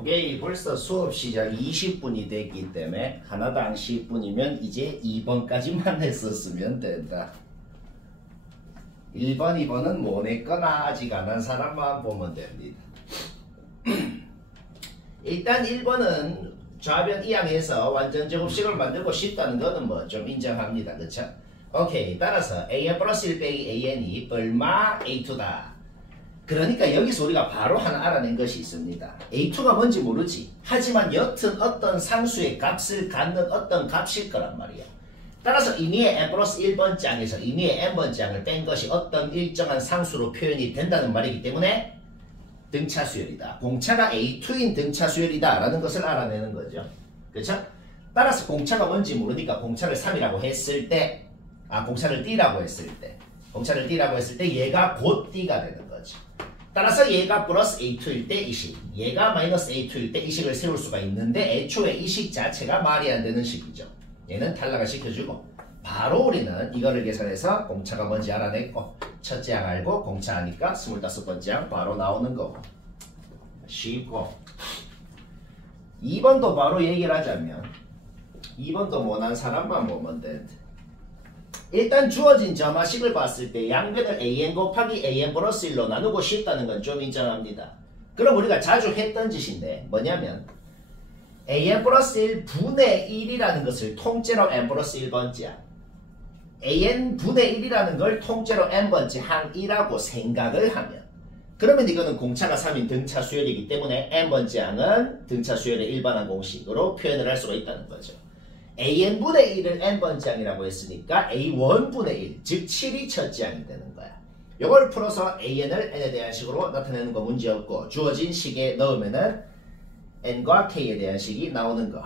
오케이, 벌써 수업 시작 20분이 됐기 때문에 하나당 10분이면 이제 2번까지만 했었으면 된다. 1번, 2번은 못 했거나 아직 안 한 사람만 보면 됩니다. 일단 1번은 좌변 이항에서 완전 제곱식을 만들고 싶다는 거는 뭐 좀 인정합니다. 그쵸? 오케이. 따라서 an 플러스 1 빼기 an이 얼마 a2다. 그러니까 여기서 우리가 바로 하나 알아낸 것이 있습니다. a2가 뭔지 모르지. 하지만 여튼 어떤 상수의 값을 갖는 어떤 값일 거란 말이야. 따라서 임의의 n 플러스 1번장에서 임의의 n번장을 뺀 것이 어떤 일정한 상수로 표현이 된다는 말이기 때문에 등차수열이다. 공차가 a2인 등차수열이다 라는 것을 알아내는 거죠. 그렇죠? 따라서 공차가 뭔지 모르니까 공차를 3이라고 했을 때 공차를 D라고 했을 때 얘가 곧 D가 되는 거죠. 따라서 얘가 플러스 A2일 때 이식, 얘가 마이너스 A2일 때 이식을 세울 수가 있는데 애초에 이식 자체가 말이 안 되는 식이죠. 얘는 탈락을 시켜주고 바로 우리는 이거를 계산해서 공차가 뭔지 알아냈고 첫째 항 알고 공차 하니까 25번째 항 바로 나오는 거고 쉽고 2번도 바로 얘기를 하자면 2번도 못한 사람만 보면 돼. 일단 주어진 점화식을 봤을 때 양변을 an 곱하기 an 플러스 1로 나누고 싶다는 건 좀 인정합니다. 그럼 우리가 자주 했던 짓인데 뭐냐면 an 플러스 1 분의 1이라는 것을 통째로 n 플러스 1번째 an 분의 1이라는 걸 통째로 n번째 항이라고 생각을 하면 그러면 이거는 공차가 3인 등차 수열이기 때문에 n번째 항은 등차 수열의 일반항 공식으로 표현을 할 수가 있다는 거죠. an분의 1을 n번째 항이라고 했으니까 a1분의 1, 즉 7이 첫째 항이 되는 거야. 이걸 풀어서 an을 n에 대한 식으로 나타내는 거 문제없고 주어진 식에 넣으면은 n과 k에 대한 식이 나오는 거.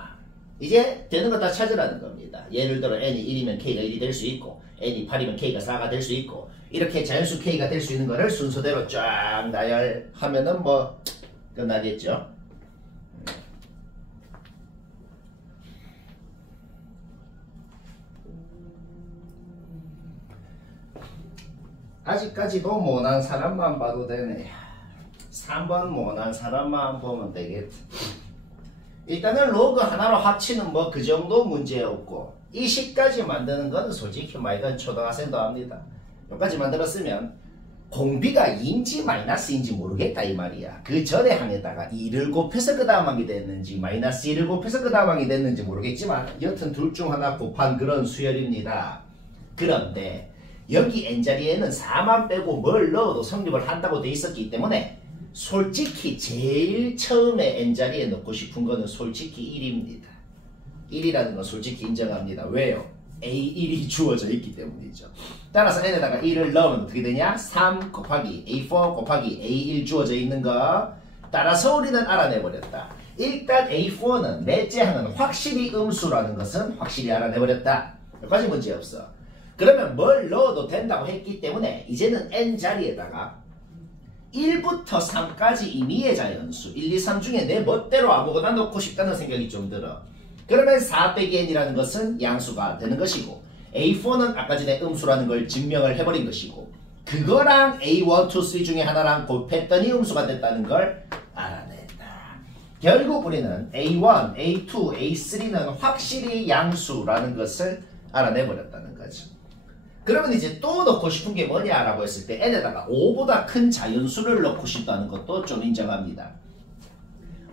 이제 되는 거 다 찾으라는 겁니다. 예를 들어 n이 1이면 k가 1이 될 수 있고 n이 8이면 k가 4가 될 수 있고 이렇게 자연수 k가 될 수 있는 거를 순서대로 쫙 나열하면은 뭐 끝나겠죠. 아직까지도 못한 사람만 봐도 되네. 3번 못한 사람만 보면 되겠다. 일단은 로그 하나로 합치는 뭐 그 정도 문제 없고 이 식까지 만드는 건 솔직히 말건 초등학생도 합니다. 여기까지 만들었으면 공비가 인지 마이너스인지 모르겠다 이 말이야. 그 전에 항에다가 2를 곱해서 그 다음 항이 됐는지 마이너스 1을 곱해서 그 다음 항이 됐는지 모르겠지만 여튼 둘 중 하나 곱한 그런 수열입니다. 그런데 여기 n자리에는 4만 빼고 뭘 넣어도 성립을 한다고 돼 있었기 때문에 솔직히 제일 처음에 n자리에 넣고 싶은 거는 솔직히 1입니다. 1이라는 건 솔직히 인정합니다. 왜요? A1이 주어져 있기 때문이죠. 따라서 n에다가 1을 넣으면 어떻게 되냐? 3 곱하기 A4 곱하기 A1 주어져 있는 거. 따라서 우리는 알아내버렸다. 일단 A4는 넷째 항은 확실히 음수라는 것은 확실히 알아내버렸다. 여기까지 문제 없어. 그러면 뭘 넣어도 된다고 했기 때문에 이제는 n자리에다가 1부터 3까지 임의의 자연수 1, 2, 3 중에 내 멋대로 아무거나 넣고 싶다는 생각이 좀 들어. 그러면 4 빼기 n이라는 것은 양수가 되는 것이고 A4는 아까 전에 음수라는 걸 증명을 해버린 것이고 그거랑 A1, 2, 3 중에 하나랑 곱했더니 음수가 됐다는 걸 알아냈다. 결국 우리는 A1, A2, A3는 확실히 양수라는 것을 알아내버렸다는 거죠. 그러면 이제 또 넣고 싶은 게 뭐냐라고 했을 때 n에다가 5보다 큰 자연수를 넣고 싶다는 것도 좀 인정합니다.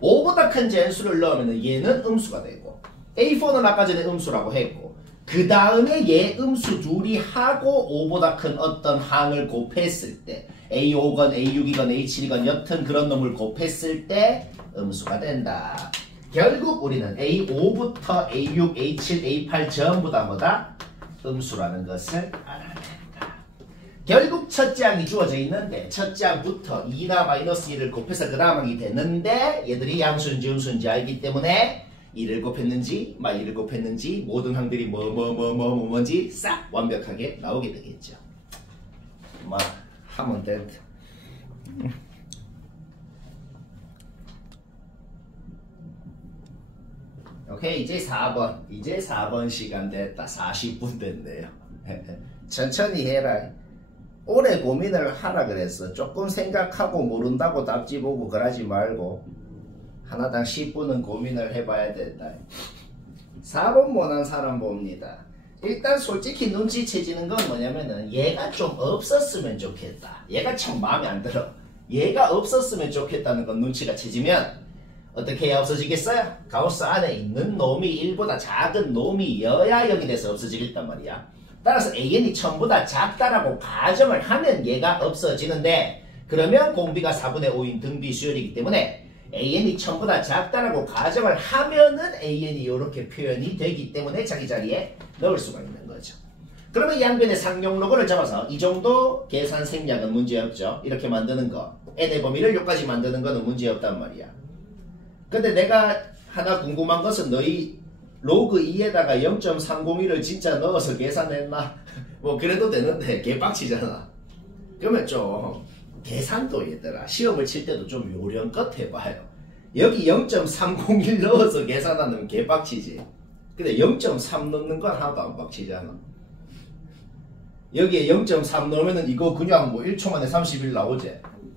5보다 큰 자연수를 넣으면 얘는 음수가 되고 A4는 아까 전에 음수라고 했고 그 다음에 얘 음수 둘이 하고 5보다 큰 어떤 항을 곱했을 때 A5건 A6이건 A7이건 여튼 그런 놈을 곱했을 때 음수가 된다. 결국 우리는 A5부터 A6, A7, A8 전부 다 뭐다? 음수라는 것을 알아낸다. 결국 첫째 항이 주어져 있는데 첫째 항부터 2나 마이너스 1을 곱해서 그 다음 항이 됐는데 얘들이 양수인지 음수인지 알기 때문에 1을 곱했는지 2를 곱했는지 모든 항들이 뭔지 싹 완벽하게 나오게 되겠죠. 뭐 하면 된다. 오케이, 이제 4번 시간 됐다. 40분 됐네요. 천천히 해라. 오래 고민을 하라 그랬어. 조금 생각하고 모른다고 답지 보고 그러지 말고 하나당 10분은 고민을 해봐야 된다. 4번 못난 사람 봅니다. 일단 솔직히 눈치채지는 건 뭐냐면은 얘가 좀 없었으면 좋겠다. 얘가 참 마음에 안 들어. 얘가 없었으면 좋겠다는 건 눈치가 채지면 어떻게 해야 없어지겠어요? 가우스 안에 있는 놈이 1보다 작은 놈이여야 0이 돼서 없어지겠단 말이야. 따라서 AN이 1000보다 작다라고 가정을 하면 얘가 없어지는데, 그러면 공비가 4분의 5인 등비 수열이기 때문에 AN이 1000보다 작다라고 가정을 하면은 AN이 이렇게 표현이 되기 때문에 자기 자리에 넣을 수가 있는 거죠. 그러면 양변의 상용로그를 잡아서 이 정도 계산 생략은 문제없죠. 이렇게 만드는 거, n의 범위를 여기까지 만드는 거는 문제없단 말이야. 근데 내가 하나 궁금한 것은 너희 로그 2에다가 0.301을 진짜 넣어서 계산했나? 뭐 그래도 되는데 개빡치잖아. 그러면 좀 계산도 얘들아 시험을 칠 때도 좀 요령껏 해봐요. 여기 0.301 넣어서 계산하면 개빡치지. 근데 0.3 넣는 건 하나도 안 빡치잖아. 여기에 0.3 넣으면은 이거 그냥 뭐 1초 만에 31 나오지.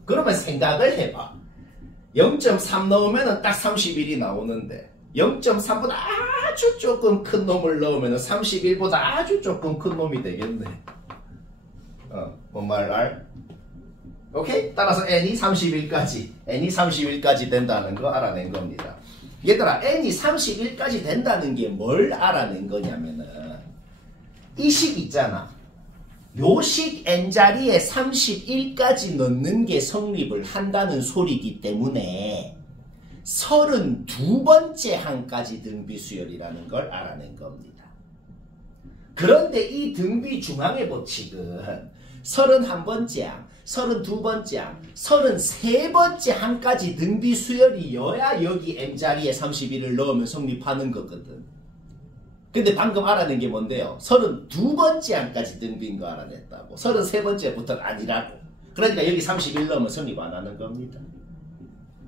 그러면 생각을 해봐. 0.3 넣으면은 딱 31이 나오는데 0.3보다 아주 조금 큰 놈을 넣으면은 31보다 아주 조금 큰 놈이 되겠네. 뭔 말 알? 오케이? 따라서 n이 31까지 된다는 거 알아낸 겁니다. 얘들아, n이 31까지 된다는 게 뭘 알아낸 거냐면은 이 식 있잖아. 요 식 n자리에 31까지 넣는 게 성립을 한다는 소리이기 때문에 32번째 항까지 등비수열이라는 걸 알아낸 겁니다. 그런데 이 등비 중앙의 법칙은 31번째 항, 32번째 항, 33번째 항까지 등비수열이어야 여기 m자리에 31을 넣으면 성립하는 거거든. 근데 방금 알아낸 게 뭔데요? 32번째 항까지 등비인 거 알아냈다고. 33번째부터는 아니라고. 그러니까 여기 31 넣으면 성립 안 하는 겁니다.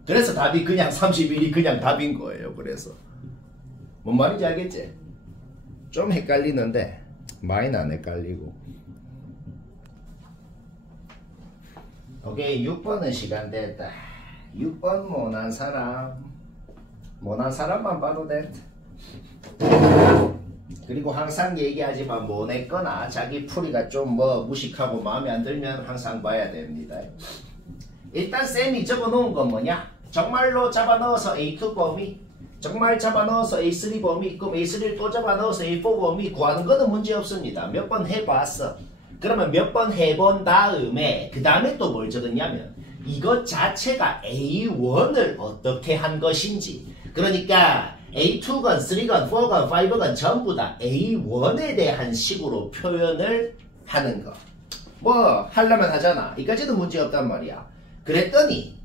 그래서 답이 그냥 31이 그냥 답인 거예요. 그래서 뭔 말인지 알겠지? 좀 헷갈리는데 많이는 안 헷갈리고. 오케이, 6번은 시간 됐다. 6번 못난 사람만 봐도 됐다. 그리고 항상 얘기하지만 못했거나 자기 풀이가 좀 뭐 무식하고 마음에 안 들면 항상 봐야 됩니다. 일단 쌤이 적어놓은 건 뭐냐? 정말로 잡아넣어서 A2 범위, 정말 잡아넣어서 A3 범위, 그럼 A3를 또 잡아넣어서 A4 범위 구하는 거는 문제없습니다. 몇 번 해봤어. 그러면 몇 번 해본 다음에 그 다음에 또 뭘 적었냐면 이것 자체가 A1을 어떻게 한 것인지. 그러니까 A2건 3건 4건 5건 전부 다 A1에 대한 식으로 표현을 하는 거. 뭐 하려면 하잖아. 이까지는 문제없단 말이야. 그랬더니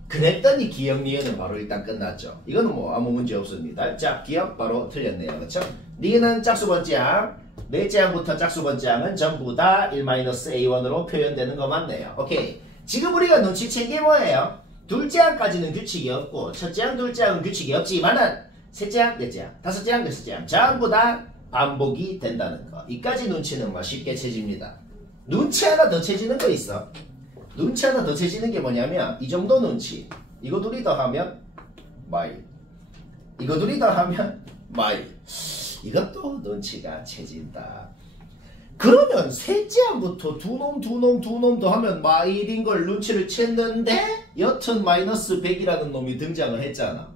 기억 니은은 바로 일단 끝났죠. 이거는 뭐 아무 문제 없습니다. 자, 기억 바로 틀렸네요. 그렇죠? 니은은 짝수 번째 항, 넷째 항부터 짝수 번째 항은 전부 다 1-A1으로 표현되는 거 맞네요. 오케이. 지금 우리가 눈치챈 게 뭐예요? 둘째 항까지는 규칙이 없고 첫째 항, 둘째 항은 규칙이 없지만은 셋째 항, 넷째 항, 다섯째 항, 여섯째 항 전부 다 반복이 된다는 거. 이까지 눈치는 뭐 쉽게 채집니다. 눈치 하나 더 채지는 거 있어. 눈치 하나 더 채지는 게 뭐냐면 이 정도 눈치. 이거 둘이 더하면 마일. 이거 둘이 더하면 마일. 이것도 눈치가 채진다. 그러면 셋째 항부터 두 놈 더하면 마일인 걸 눈치를 챘는데 여튼 마이너스 100이라는 놈이 등장을 했잖아.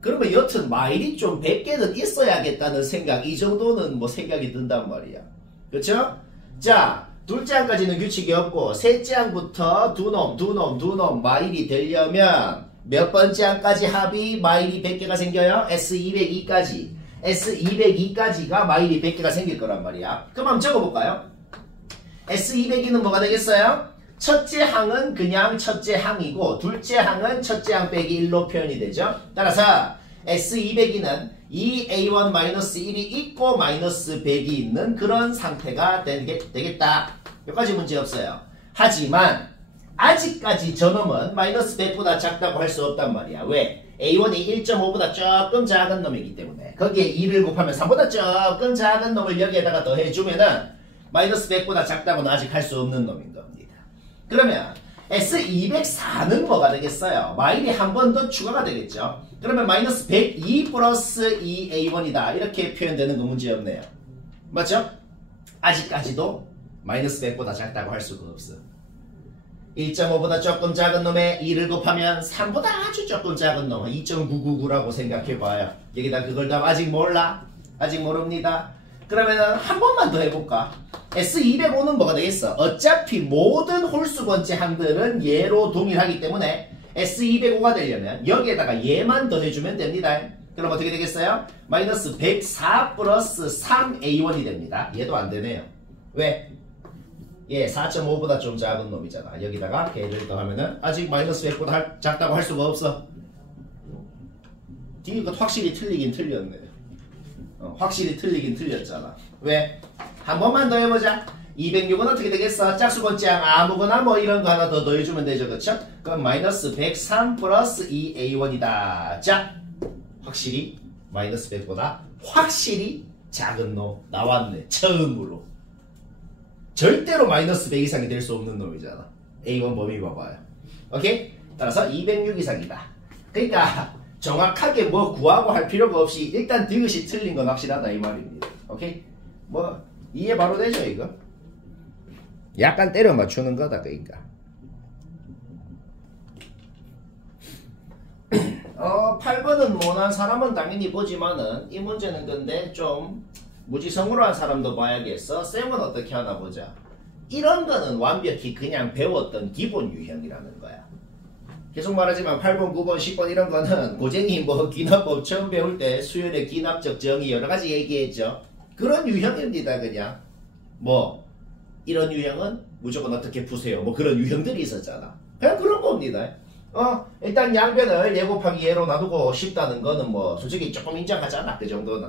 그러면 여튼 마일이 좀 100개는 있어야겠다는 생각, 이 정도는 뭐 생각이 든단 말이야. 그렇죠? 자, 둘째 항까지는 규칙이 없고 셋째 항부터 두 놈 마일이 되려면 몇 번째 항까지 합이 마일이 100개가 생겨요? S202까지. S202까지가 마일이 100개가 생길 거란 말이야. 그럼 한번 적어볼까요? S202는 뭐가 되겠어요? 첫째 항은 그냥 첫째 항이고 둘째 항은 첫째 항 빼기 1로 표현이 되죠. 따라서 S202는 이 A1-1이 있고 마이너스 100이 있는 그런 상태가 되겠다. 여기까지 문제 없어요. 하지만 아직까지 저놈은 마이너스 100보다 작다고 할 수 없단 말이야. 왜? A1이 1.5보다 조금 작은 놈이기 때문에 거기에 2를 곱하면 3보다 조금 작은 놈을 여기에다가 더해주면은 마이너스 100보다 작다고는 아직 할 수 없는 놈인 겁니다. 그러면 S204는 뭐가 되겠어요? 마일이 한 번 더 추가가 되겠죠. 그러면 마이너스 102 플러스 2A1이다. 이렇게 표현되는 거 문제없네요. 맞죠? 아직까지도 마이너스 100보다 작다고 할 수가 없어. 1.5보다 조금 작은 놈에 2를 곱하면 3보다 아주 조금 작은 놈 2.999라고 생각해봐요. 여기다 그걸 다 아직 몰라? 아직 모릅니다. 그러면은 한 번만 더 해볼까? S205는 뭐가 되겠어? 어차피 모든 홀수 번째 항들은 얘로 동일하기 때문에 S205가 되려면 여기에다가 얘만 더해주면 됩니다. 그럼 어떻게 되겠어요? 마이너스 104 플러스 3A1이 됩니다. 얘도 안 되네요. 왜? 얘 4.5보다 좀 작은 놈이잖아. 여기다가 걔를 더하면은 아직 마이너스 100보다 작다고 할 수가 없어. 뒤에 것 확실히 틀리긴 틀렸네. 확실히 틀리긴 틀렸잖아. 왜? 한 번만 더 해보자. 206은 어떻게 되겠어? 짝수 번째항 아무거나 뭐 이런 거 하나 더 더해주면 되죠. 그쵸? 그럼 마이너스 103 플러스 2A1이다. 자, 확실히 마이너스 100보다 확실히 작은 놈 나왔네. 처음으로. 절대로 마이너스 100 이상이 될 수 없는 놈이잖아. A1 범위 봐봐요. 오케이? 따라서 206 이상이다. 그러니까 정확하게 뭐 구하고 할 필요가 없이 일단 디귿이 틀린 건 확실하다 이 말입니다. 오케이? 뭐 이해 바로 되죠 이거? 약간 때려 맞추는 거다 그러니까. 8번은 모난 사람은 당연히 보지만은 이 문제는 근데 좀 무지성으로 한 사람도 봐야겠어. 쌤은 어떻게 하나 보자. 이런 거는 완벽히 그냥 배웠던 기본 유형이라는 거야. 계속 말하지만 8번, 9번, 10번 이런 거는 고쟁이 뭐 기납법 처음 배울 때 수열의 기납적 정의 여러 가지 얘기했죠. 그런 유형입니다. 그냥 뭐 이런 유형은 무조건 어떻게 푸세요. 뭐 그런 유형들이 있었잖아. 그냥 그런 겁니다. 일단 양변을 얘 곱하기 얘로 놔두고 싶다는 거는 뭐 솔직히 조금 인정하잖아. 그 정도는.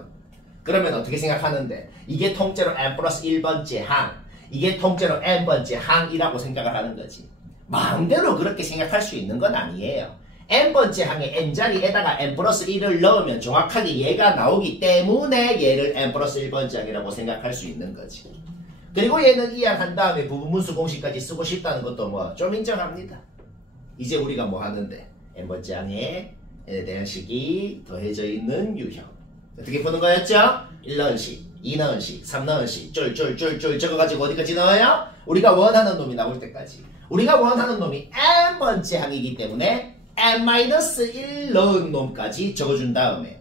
그러면 어떻게 생각하는데 이게 통째로 n 플러스 1번째 항 이게 통째로 n번째 항이라고 생각을 하는 거지. 마음대로 그렇게 생각할 수 있는 건 아니에요. n번째 항에 n자리에다가 n 플러스 1을 넣으면 정확하게 얘가 나오기 때문에 얘를 n 플러스 1번째 항이라고 생각할 수 있는 거지. 그리고 얘는 이항한 다음에 부분분수 공식까지 쓰고 싶다는 것도 뭐 좀 인정합니다. 이제 우리가 뭐 하는데 n번째 항에 n에 대한 식이 더해져 있는 유형 어떻게 푸는 거였죠? 1넣은식, 2넣은식, 3넣은식 쫄쫄쫄쫄 적어가지고 어디까지 넣어요? 우리가 원하는 놈이 나올 때까지. 우리가 원하는 놈이 n번째 항이기 때문에 n-1 넣은 놈까지 적어준 다음에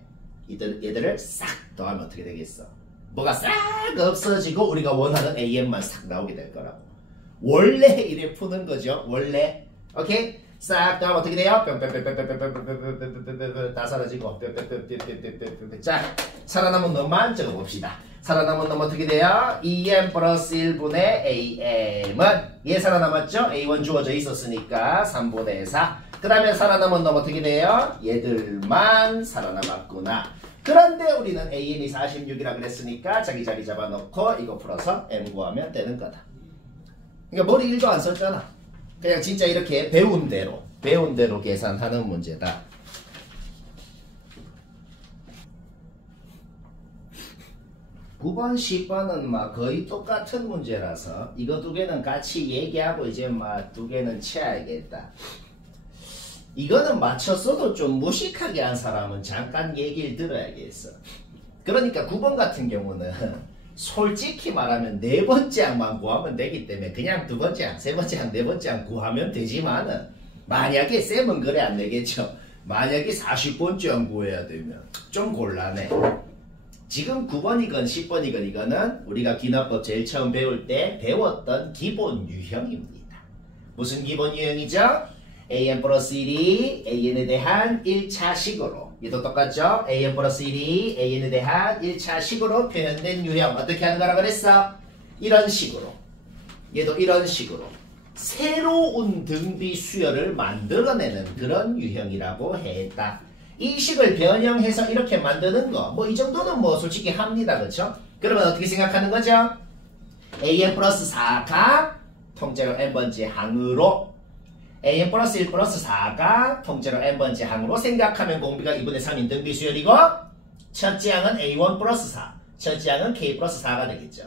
얘들을 싹 더하면 어떻게 되겠어? 뭐가 싹 없어지고 우리가 원하는 an만 싹 나오게 될 거라고. 원래 이래 푸는 거죠. 원래. 오케이? 싹 더하면 어떻게 돼요? 다 사라지고 자, 살아남은 놈만 적어봅시다. 살아남은 놈 어떻게 돼요? 2m 플러스 1분의 am은 얘 살아남았죠? a1 주어져 있었으니까 3분의 4. 그 다음에 살아남은 놈 어떻게 돼요? 얘들만 살아남았구나. 그런데 우리는 an이 46이라 그랬으니까 자기 자리 잡아놓고 이거 풀어서 m 구하면 되는 거다. 그러니까 머리 1도 안 썼잖아. 그냥 진짜 이렇게 배운 대로 계산하는 문제다. (9번) (10번은) 막 거의 똑같은 문제라서 이거 두 개는 같이 얘기하고 이제 막 두 개는 채야겠다. 이거는 맞췄어도 좀 무식하게 한 사람은 잠깐 얘기를 들어야겠어. 그러니까 9번 같은 경우는 솔직히 말하면 네 번째 항만 구하면 되기 때문에 그냥 두 번째 항, 세 번째 항, 네 번째 항 구하면 되지만은 만약에 쌤은 그래 안 되겠죠. 만약에 40번째 항 구해야 되면 좀 곤란해. 지금 9번이건 10번이건 이거는 우리가 기납법 제일 처음 배울 때 배웠던 기본 유형입니다. 무슨 기본 유형이죠? an 플러스 1이 an에 대한 1차식으로 얘도 똑같죠? an 플러스 1이 an에 대한 1차식으로 표현된 유형 어떻게 하는 거라 그랬어? 이런 식으로 얘도 이런 식으로 새로운 등비 수열을 만들어내는 그런 유형이라고 했다. 이 식을 변형해서 이렇게 만드는 거 뭐 이 정도는 뭐 솔직히 합니다. 그렇죠? 그러면 어떻게 생각하는 거죠? an 플러스 4가 통째로 n번째 항으로 an 플러스 1 플러스 4가 통째로 n번째 항으로 생각하면 공비가 2분의 3인 등비수열이고 첫째 항은 a1 플러스 4 첫째 항은 k 플러스 4가 되겠죠.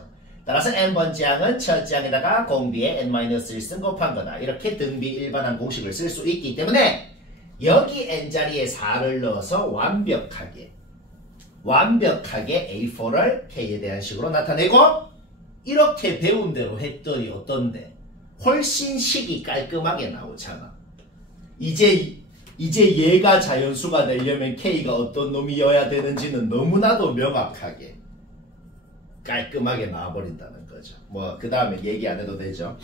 따라서 n번째 항은 첫째 항에다가 공비에 n-1승 곱한 거다. 이렇게 등비 일반항 공식을 쓸 수 있기 때문에 여기 n자리에 4를 넣어서 완벽하게 A4를 K에 대한 식으로 나타내고 이렇게 배운 대로 했더니 어떤데? 훨씬 식이 깔끔하게 나오잖아. 이제 얘가 자연수가 되려면 K가 어떤 놈이어야 되는지는 너무나도 명확하게 깔끔하게 나와버린다는 거죠. 뭐 그 다음에 얘기 안 해도 되죠.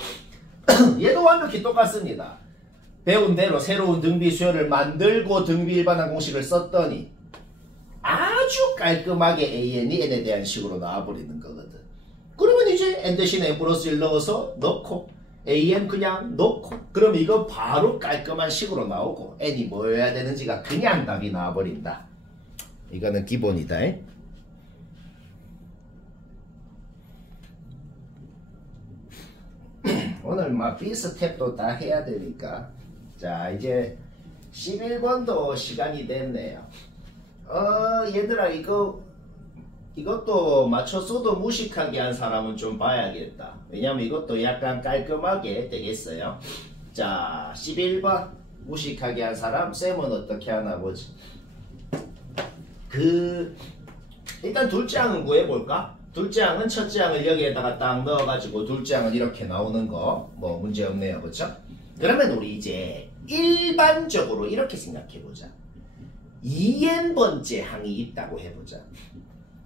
얘도 완벽히 똑같습니다. 배운 대로 새로운 등비 수열을 만들고 등비 일반항 공식을 썼더니 아주 깔끔하게 AN이 N에 대한 식으로 나와버리는 거거든. 그러면 이제 N 대신에 N 플러스 1 넣어서 넣고 AN 그냥 넣고 그럼 이거 바로 깔끔한 식으로 나오고 N이 뭐여야 되는지가 그냥 답이 나와버린다. 이거는 기본이다. 오늘 막 B스텝도 다 해야 되니까 자 이제 11번도 시간이 됐네요. 얘들아 이것도 맞췄어도 무식하게 한 사람은 좀 봐야겠다. 왜냐면 이것도 약간 깔끔하게 되겠어요. 자 11번 무식하게 한 사람 쌤은 어떻게 하나 보지. 일단 둘째 항은 구해볼까? 둘째 항은 첫째 항을 여기에다가 딱 넣어가지고 둘째 항은 이렇게 나오는 거 뭐 문제 없네요. 그쵸? 그러면 우리 이제 일반적으로 이렇게 생각해보자. 2n번째 항이 있다고 해보자.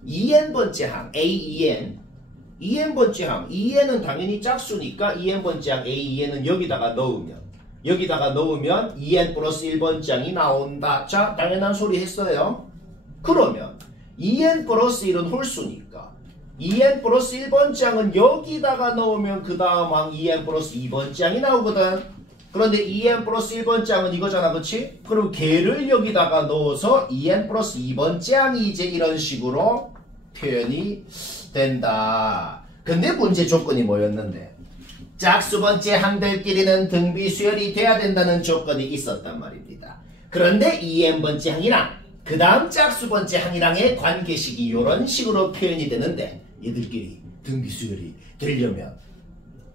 2n번째 항 A2n 2n번째 항 2n은 당연히 짝수니까 2n번째 항 A2n은 여기다가 넣으면 2n 플러스 1번째 항이 나온다. 자 당연한 소리 했어요. 그러면 2n 플러스 1은 홀수니까 2n 플러스 1번째 항은 여기다가 넣으면 그 다음 항 2n 플러스 2번째 항이 나오거든. 그런데 2n 플러스 1번째 항은 이거잖아. 그치? 그럼 걔를 여기다가 넣어서 2n 플러스 2번째 항이 이제 이런 식으로 표현이 된다. 근데 문제 조건이 뭐였는데? 짝수번째 항들끼리는 등비 수열이 돼야 된다는 조건이 있었단 말입니다. 그런데 2n번째 항이랑 그 다음 짝수번째 항이랑의 관계식이 이런 식으로 표현이 되는데 얘들끼리 등비 수열이 되려면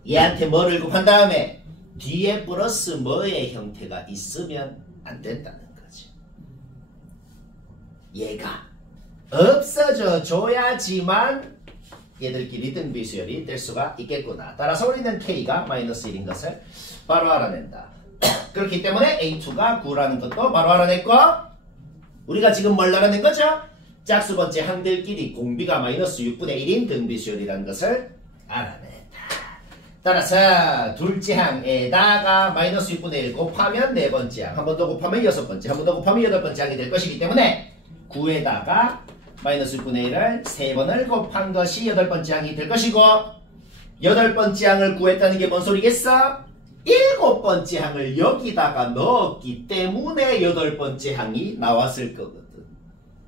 얘한테 뭐를 곱한 다음에 뒤에 플러스 뭐의 형태가 있으면 안 된다는 거지. 얘가 없어져 줘야지만 얘들끼리 등비 수열이 될 수가 있겠구나. 따라서 우리는 K가 마이너스 1인 것을 바로 알아낸다. 그렇기 때문에 A2가 9라는 것도 바로 알아냈고 우리가 지금 뭘 알아낸 거죠? 짝수번째 항들끼리 공비가 마이너스 6분의 1인 등비 수열이라는 것을 알아냈다. 따라서 둘째 항에다가 마이너스 6분의 1 곱하면 네 번째 항, 한 번 더 곱하면 여섯 번째, 한 번 더 곱하면 여덟 번째 항이 될 것이기 때문에 9에다가 마이너스 6분의 1을 3번을 곱한 것이 여덟 번째 항이 될 것이고 여덟 번째 항을 구했다는 게 뭔 소리겠어? 일곱 번째 항을 여기다가 넣었기 때문에 여덟 번째 항이 나왔을 거거든.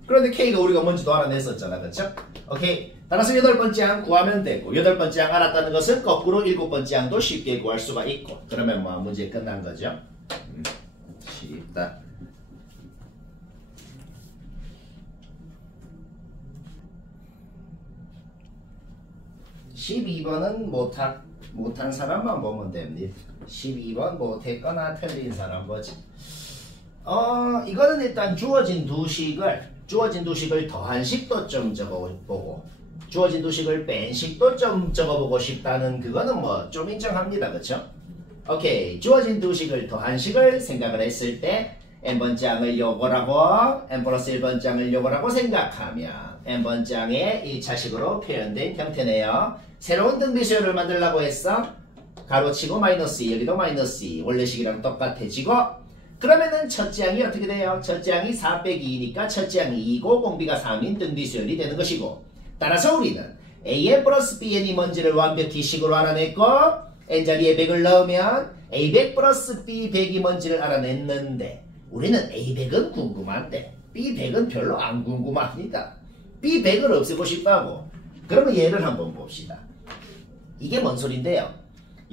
그런데 K가 우리가 뭔지도 알아냈었잖아. 그쵸? 오케이. 따라서 여덟 번째 항 구하면 되고 여덟 번째 항 알았다는 것은 거꾸로 일곱 번째 항도 쉽게 구할 수가 있고 그러면 뭐 문제 끝난 거죠. 쉽다. (12번은) 못한 사람만 보면 됩니다. 12번 못했거나 틀린 사람 보지. 이거는 일단 주어진 두 식을 더한 식도 좀 적어보고 주어진 두 식을 뺀 식도 좀 적어보고 싶다는 그거는 뭐 좀 인정합니다. 그쵸? 오케이. 주어진 두 식을 더한 식을 생각을 했을 때 n번째 항을 요거라고 n 플러스 1번째 항을 요거라고 생각하면 n번째 항의 1차식으로 표현된 형태네요. 새로운 등비 수열을 만들려고 했어. 가로치고 마이너스 2 여기도 마이너스 2 원래 식이랑 똑같아지고 그러면은 첫째 항이 어떻게 돼요? 첫째 항이 4 빼기 2니까 첫째 항이 2고 공비가 3인 등비 수열이 되는 것이고 따라서 우리는 an 플러스 bn이 뭔지를 완벽히 식으로 알아냈고 n자리에 100을 넣으면 a100 플러스 b100이 뭔지를 알아냈는데 우리는 a100은 궁금한데 b100은 별로 안 궁금합니다. b100을 없애고 싶다고. 그러면 얘를 한번 봅시다. 이게 뭔 소린데요?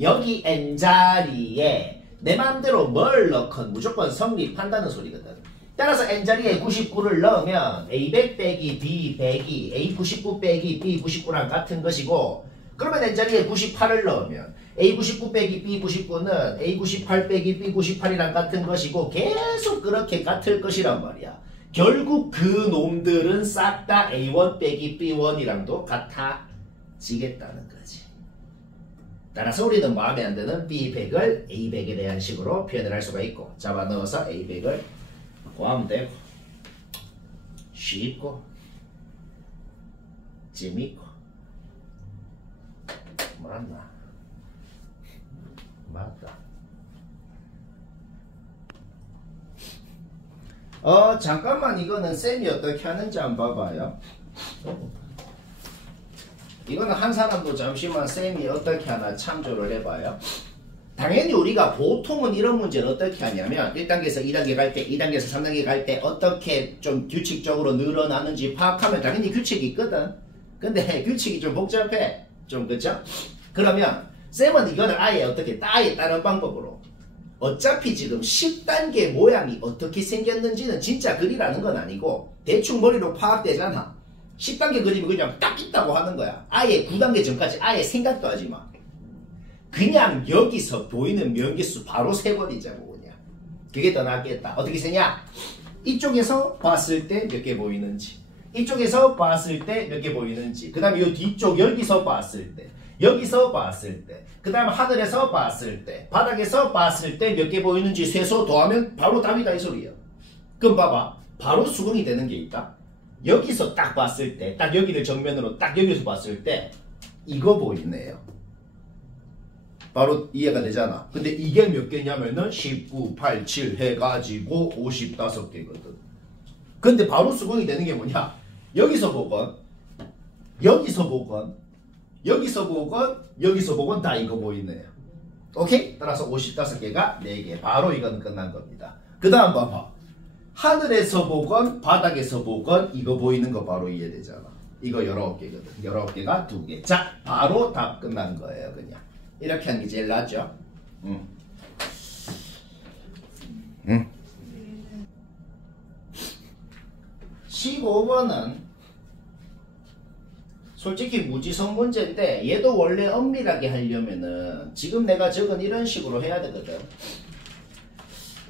여기 n자리에 내 마음대로 뭘 넣건 무조건 성립한다는 소리거든. 따라서 n자리에 99를 넣으면 a100 빼기 b100이 a99 빼기 b99랑 같은 것이고 그러면 이 자리에 98을 넣으면 A99 빼기 B99는 A98 빼기 B98이랑 같은 것이고 계속 그렇게 같을 것이란 말이야. 결국 그 놈들은 싹 다 A1 빼기 B1이랑도 같아지겠다는 거지. 따라서 우리는 마음에 안 드는 B100을 A100에 대한 식으로 표현을 할 수가 있고 잡아 넣어서 A100을 구하면 되고 쉽고 재밌고 맞나? 맞다. 잠깐만 이거는 쌤이 어떻게 하는지 한번 봐봐요. 이거는 한 사람도 잠시만 쌤이 어떻게 하나 참조를 해봐요. 당연히 우리가 보통은 이런 문제를 어떻게 하냐면 1단계에서 2단계 갈 때, 2단계에서 3단계 갈 때 어떻게 좀 규칙적으로 늘어나는지 파악하면 당연히 규칙이 있거든. 근데 규칙이 좀 복잡해. 좀 그쵸? 그러면 쌤은 이거는 아예 어떻게 아예 다른 방법으로 어차피 지금 10단계 모양이 어떻게 생겼는지는 진짜 그리라는 건 아니고 대충 머리로 파악되잖아. 10단계 그림이 그냥 딱 있다고 하는 거야. 아예 9단계 전까지 아예 생각도 하지 마. 그냥 여기서 보이는 면계수 바로 세버리자고 그냥. 그게 더 낫겠다. 어떻게 세냐? 이쪽에서 봤을 때 몇 개 보이는지, 이쪽에서 봤을 때 몇 개 보이는지, 그 다음에 이 뒤쪽 여기서 봤을 때, 여기서 봤을 때, 그 다음 하늘에서 봤을 때, 바닥에서 봤을 때 몇 개 보이는지 세서 더하면 바로 답이다 이 소리야. 그럼 봐봐. 바로 수긍이 되는 게 있다. 여기서 딱 봤을 때, 딱 여기를 정면으로 딱 여기서 봤을 때 이거 보이네요. 바로 이해가 되잖아. 근데 이게 몇 개냐면은 19, 8, 7 해가지고 55개거든. 근데 바로 수긍이 되는 게 뭐냐? 여기서 보건, 여기서 보건, 여기서 보건, 여기서 보건 다 이거 보이네요. 오케이? 따라서 55개가 4개. 바로 이건 끝난 겁니다. 그 다음 봐봐. 하늘에서 보건, 바닥에서 보건 이거 보이는 거 바로 이해되잖아. 이거 19개거든. 19개가 2개. 자, 바로 답 끝난 거예요. 그냥. 이렇게 하는 게 제일 낫죠? 15번은 솔직히 무지성 문제인데 얘도 원래 엄밀하게 하려면은 지금 내가 적은 이런 식으로 해야 되거든.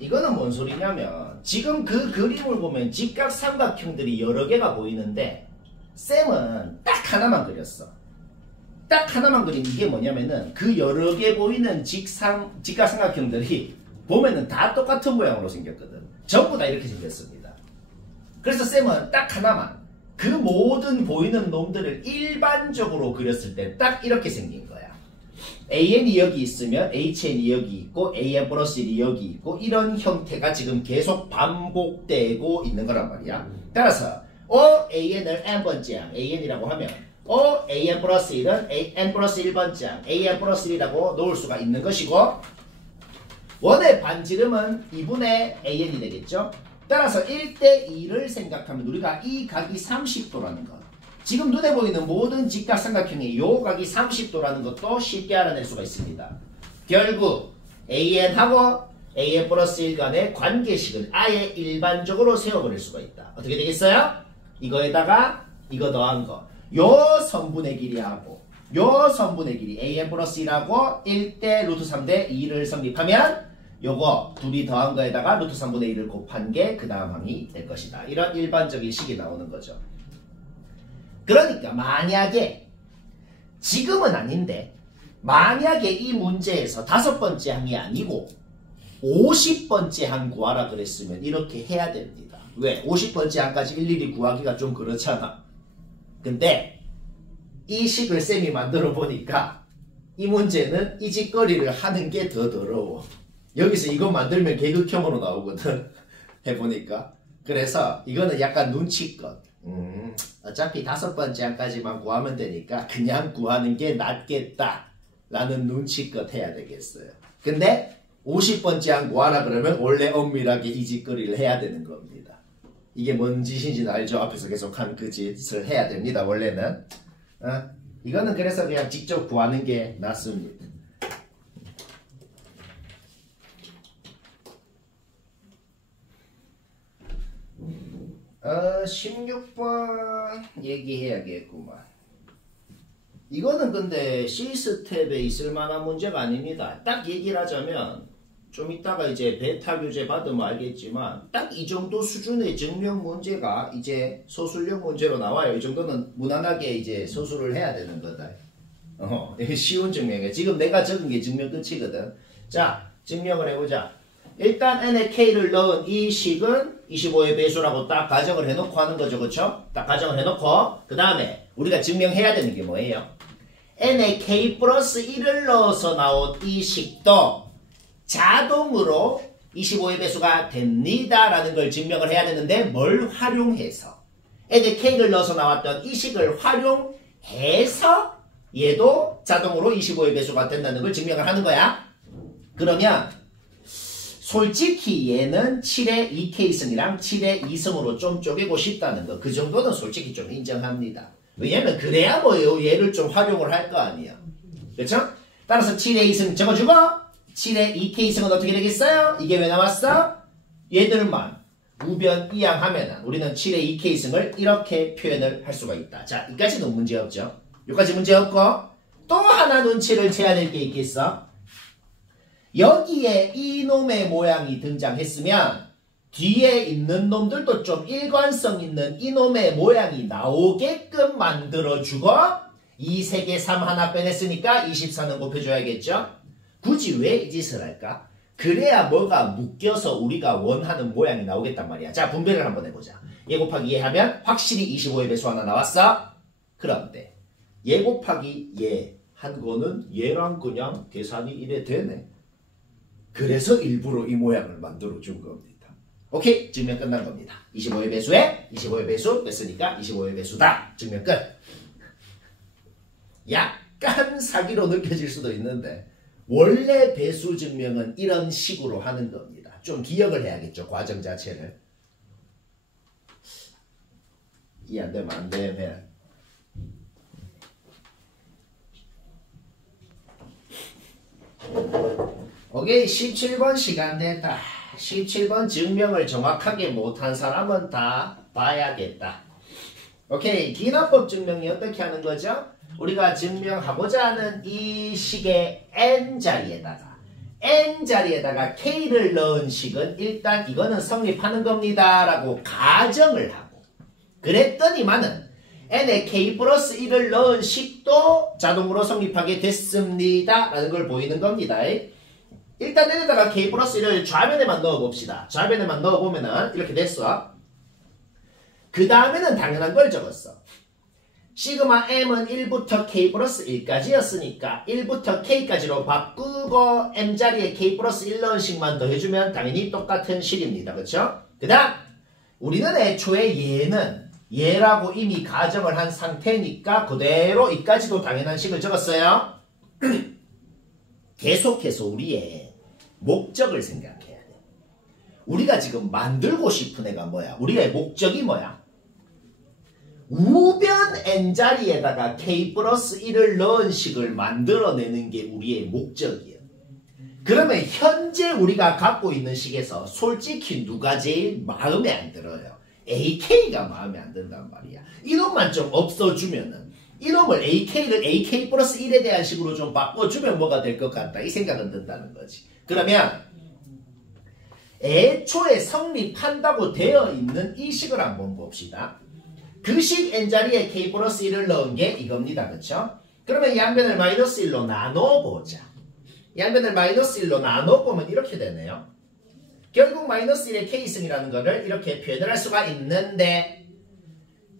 이거는 뭔 소리냐면 지금 그 그림을 보면 직각삼각형들이 여러 개가 보이는데 쌤은 딱 하나만 그렸어. 딱 하나만 그린 이게 뭐냐면은 그 여러 개 보이는 직각삼각형들이 보면은 다 똑같은 모양으로 생겼거든. 전부 다 이렇게 생겼습니다. 그래서 쌤은 딱 하나만 그 모든 보이는 놈들을 일반적으로 그렸을 때 딱 이렇게 생긴 거야. AN이 여기 있으면 HN이 여기 있고 AN 플러스 1이 여기 있고 이런 형태가 지금 계속 반복되고 있는 거란 말이야. 따라서 AN을 n번째 AN이라고 하면 AN 플러스 1은 N 플러스 1번째 AN 플러스 1이라고 놓을 수가 있는 것이고 원의 반지름은 2분의 AN이 되겠죠. 따라서 1대2를 생각하면 우리가 이 각이 30도라는 것 지금 눈에 보이는 모든 직각삼각형의 요 각이 30도라는 것도 쉽게 알아낼 수가 있습니다. 결국 AN하고 AN 플러스 1 간의 관계식을 아예 일반적으로 세워버릴 수가 있다. 어떻게 되겠어요? 이거에다가 이거 더한 거 요 선분의 길이하고 요 선분의 길이 AN 플러스 1하고 1대 루트 3대 2를 성립하면 요거 둘이 더한 거에다가 루트 3분의 1을 곱한 게 그 다음 항이 될 것이다. 이런 일반적인 식이 나오는 거죠. 그러니까 만약에 지금은 아닌데 만약에 이 문제에서 5번째 항이 아니고 50번째 항 구하라 그랬으면 이렇게 해야 됩니다. 왜? 50번째 항까지 일일이 구하기가 좀 그렇잖아. 근데 이 식을 쌤이 만들어 보니까 이 문제는 이 짓거리를 하는 게 더 더러워. 여기서 이거 만들면 개극형으로 나오거든. 해보니까. 그래서 이거는 약간 눈치껏. 어차피 5번째 항까지만 구하면 되니까 그냥 구하는 게 낫겠다. 라는 눈치껏 해야 되겠어요. 근데 50번째 항 구하라 그러면 원래 엄밀하게 이 짓거리를 해야 되는 겁니다. 이게 뭔 짓인지는 알죠? 앞에서 계속 한 그 짓을 해야 됩니다. 원래는. 이거는 그래서 그냥 직접 구하는 게 낫습니다. 16번 얘기해야겠구만. 이거는 근데 C스텝에 있을 만한 문제가 아닙니다. 딱 얘기를 하자면 좀 이따가 이제 베타 교재 받으면 알겠지만 딱 이 정도 수준의 증명 문제가 이제 소술형 문제로 나와요. 이 정도는 무난하게 이제 소술을 해야 되는 거다. 쉬운 증명이에요. 지금 내가 적은 게 증명 끝이거든. 자, 증명을 해보자. 일단 n에 k를 넣은 이 식은 25의 배수라고 딱 가정을 해놓고 하는 거죠. 그쵸? 딱 가정을 해놓고 그 다음에 우리가 증명해야 되는 게 뭐예요? n에 k 플러스 1을 넣어서 나온 이 식도 자동으로 25의 배수가 됩니다 라는 걸 증명을 해야 되는데 뭘 활용해서 n에 k를 넣어서 나왔던 이 식을 활용해서 얘도 자동으로 25의 배수가 된다는 걸 증명을 하는 거야. 그러면 솔직히 얘는 7의 2K승이랑 7의 2승으로 좀 쪼개고 싶다는 거. 그 정도는 솔직히 좀 인정합니다. 왜냐면 그래야 뭐 얘를 좀 활용을 할 거 아니야. 그렇죠? 따라서 7의 2승 적어주고 7의 2K승은 어떻게 되겠어요? 이게 왜 나왔어? 얘들만 우변 이항하면 우리는 7의 2K승을 이렇게 표현을 할 수가 있다. 자, 이까지는 문제 없죠. 여기까지 문제 없고 또 하나 눈치를 채야 될 게 있겠어? 여기에 이놈의 모양이 등장했으면 뒤에 있는 놈들도 좀 일관성 있는 이놈의 모양이 나오게끔 만들어주고 2, 3개, 3 하나 빼냈으니까 24는 곱해줘야겠죠? 굳이 왜 이 짓을 할까? 그래야 뭐가 묶여서 우리가 원하는 모양이 나오겠단 말이야. 자, 분배를 한번 해보자. 얘 곱하기 얘 하면 확실히 25의 배수 하나 나왔어? 그런데 얘 곱하기 얘 한 거는 얘랑 그냥 계산이 이래 되네. 그래서 일부러 이 모양을 만들어준 겁니다. 오케이? 증명 끝난 겁니다. 25의 배수에 25의 배수 뺐으니까 25의 배수다. 증명 끝. 약간 사기로 느껴질 수도 있는데 원래 배수 증명은 이런 식으로 하는 겁니다. 좀 기억을 해야겠죠. 과정 자체를. 이 안 되면 안 되면 오케이. 17번 시간 됐다. 17번 증명을 정확하게 못한 사람은 다 봐야겠다. 오케이. 기납법 증명이 어떻게 하는 거죠? 우리가 증명하고자 하는 이 식의 n자리에다가 k를 넣은 식은 일단 이거는 성립하는 겁니다 라고 가정을 하고 그랬더니만은 n에 k 플러스 1을 넣은 식도 자동으로 성립하게 됐습니다 라는 걸 보이는 겁니다. 일단 n에다가 k 플러스 1을 좌변에만 넣어봅시다. 좌변에만 넣어보면은 이렇게 됐어. 그 다음에는 당연한 걸 적었어. 시그마 m은 1부터 k 플러스 1까지였으니까 1부터 k까지로 바꾸고 m자리에 k 플러스 1 넣은 식만 더해주면 당연히 똑같은 식입니다. 그쵸? 그 다음 우리는 애초에 얘는 얘라고 이미 가정을 한 상태니까 그대로 이까지도 당연한 식을 적었어요. 계속해서 우리의 목적을 생각해야 돼. 우리가 지금 만들고 싶은 애가 뭐야? 우리의 목적이 뭐야? 우변 n자리에다가 k 플러스 1을 넣은 식을 만들어내는 게 우리의 목적이에요. 그러면 현재 우리가 갖고 있는 식에서 솔직히 누가 제일 마음에 안 들어요? AK가 마음에 안 든단 말이야. 이놈만 좀 없어주면은 이놈을 AK를 AK 플러스 1에 대한 식으로 좀 바꿔주면 뭐가 될 것 같다. 이 생각은 든다는 거지. 그러면 애초에 성립한다고 되어 있는 이 식을 한번 봅시다. 그 식 n자리에 k 플러스 1을 넣은 게 이겁니다. 그쵸? 그러면 양변을 마이너스 1로 나눠보자. 양변을 마이너스 1로 나눠보면 이렇게 되네요. 결국 마이너스 1의 k승이라는 거를 이렇게 표현을 할 수가 있는데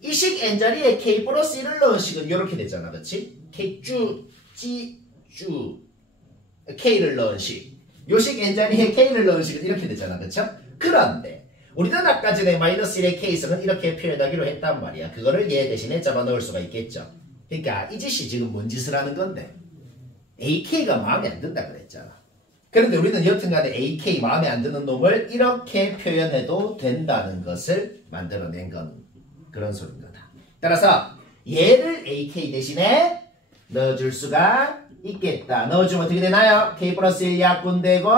이 식 n자리에 k 플러스 1을 넣은 식은 이렇게 되잖아. 그치? k k를 넣은 식. 요 식 n자리에 k를 넣은 식은 이렇게 되잖아. 그쵸? 그런데 우리는 아까 전에 마이너스 1의 k승은 이렇게 표현하기로 했단 말이야. 그거를 얘 대신에 잡아 넣을 수가 있겠죠. 그러니까 이 짓이 지금 뭔 짓을 하는 건데 ak가 마음에 안 든다 그랬잖아. 그런데 우리는 여튼간에 AK 마음에 안 드는 놈을 이렇게 표현해도 된다는 것을 만들어낸 건 그런 소리인 거다. 따라서 얘를 AK 대신에 넣어줄 수가 있겠다. 넣어주면 어떻게 되나요? K 플러스 1 약분되고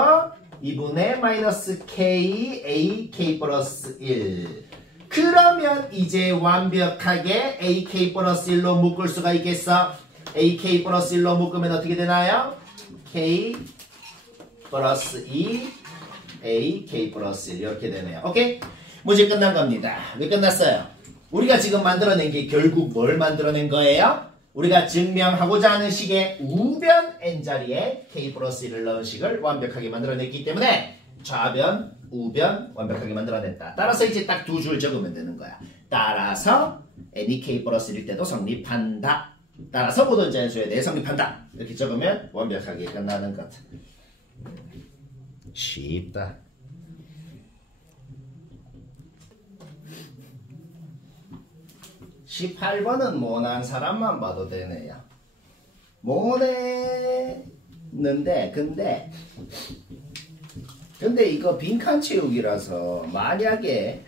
2분의 마이너스 K, AK 플러스 1. 그러면 이제 완벽하게 AK 플러스 1로 묶을 수가 있겠어? AK 플러스 1로 묶으면 어떻게 되나요? K 플러스 2 A K 플러스 1 이렇게 되네요. 오케이? 문제 끝난 겁니다. 왜 끝났어요? 우리가 지금 만들어낸 게 결국 뭘 만들어낸 거예요? 우리가 증명하고자 하는 식의 우변 n자리에 K 플러스 1을 넣은 식을 완벽하게 만들어냈기 때문에 좌변, 우변 완벽하게 만들어냈다. 따라서 이제 딱 두 줄 적으면 되는 거야. 따라서 n이 K 플러스 1일 때도 성립한다. 따라서 모든 자연수에 대해 성립한다. 이렇게 적으면 완벽하게 끝나는 것. 쉽다. (18번은) 모난 사람만 봐도 되네요. 모냈는데 근데 이거 빈칸 채우기라서 만약에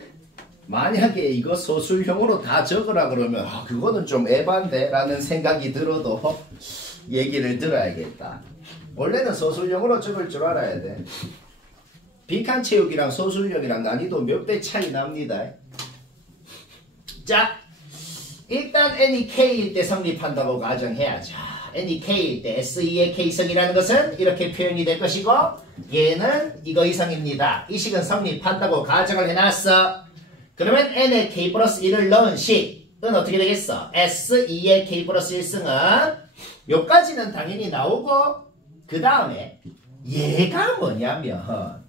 이거 소술형으로 다 적으라 그러면 그거는 좀 에반데 라는 생각이 들어도 얘기를 들어야겠다. 원래는 소술형으로 적을 줄 알아야 돼. 빈칸 채우기랑 소술형이랑 난이도 몇 배 차이 납니다. 자, 일단 n이 k일 때 성립한다고 가정해야죠. n이 k일 때 S2의 k성이라는 것은 이렇게 표현이 될 것이고 얘는 이거 이상입니다. 이 식은 성립한다고 가정을 해놨어. 그러면 n에 k 플러스 1을 넣은 식은 어떻게 되겠어? S2의 k 플러스 1승은 요까지는 당연히 나오고 그 다음에 얘가 뭐냐면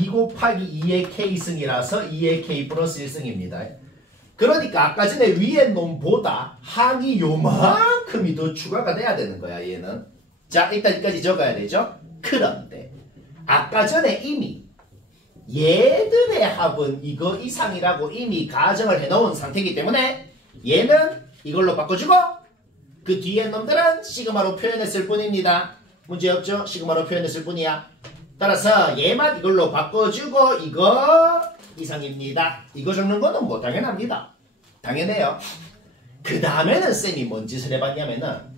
2 곱하기 2의 k승이라서 2의 k 플러스 1승입니다. 그러니까 아까 전에 위의 놈보다 항이 요만큼이 더 추가가 돼야 되는 거야 얘는. 자, 일단 여기까지 적어야 되죠. 그런데 아까 전에 이미 얘들의 합은 이거 이상이라고 이미 가정을 해놓은 상태이기 때문에 얘는 이걸로 바꿔주고 그 뒤에 놈들은 시그마로 표현했을 뿐입니다. 문제없죠? 시그마로 표현했을 뿐이야. 따라서 얘만 이걸로 바꿔주고 이거 이상입니다. 이거 적는 거는 뭐 당연합니다. 당연해요. 그 다음에는 쌤이 뭔 짓을 해봤냐면은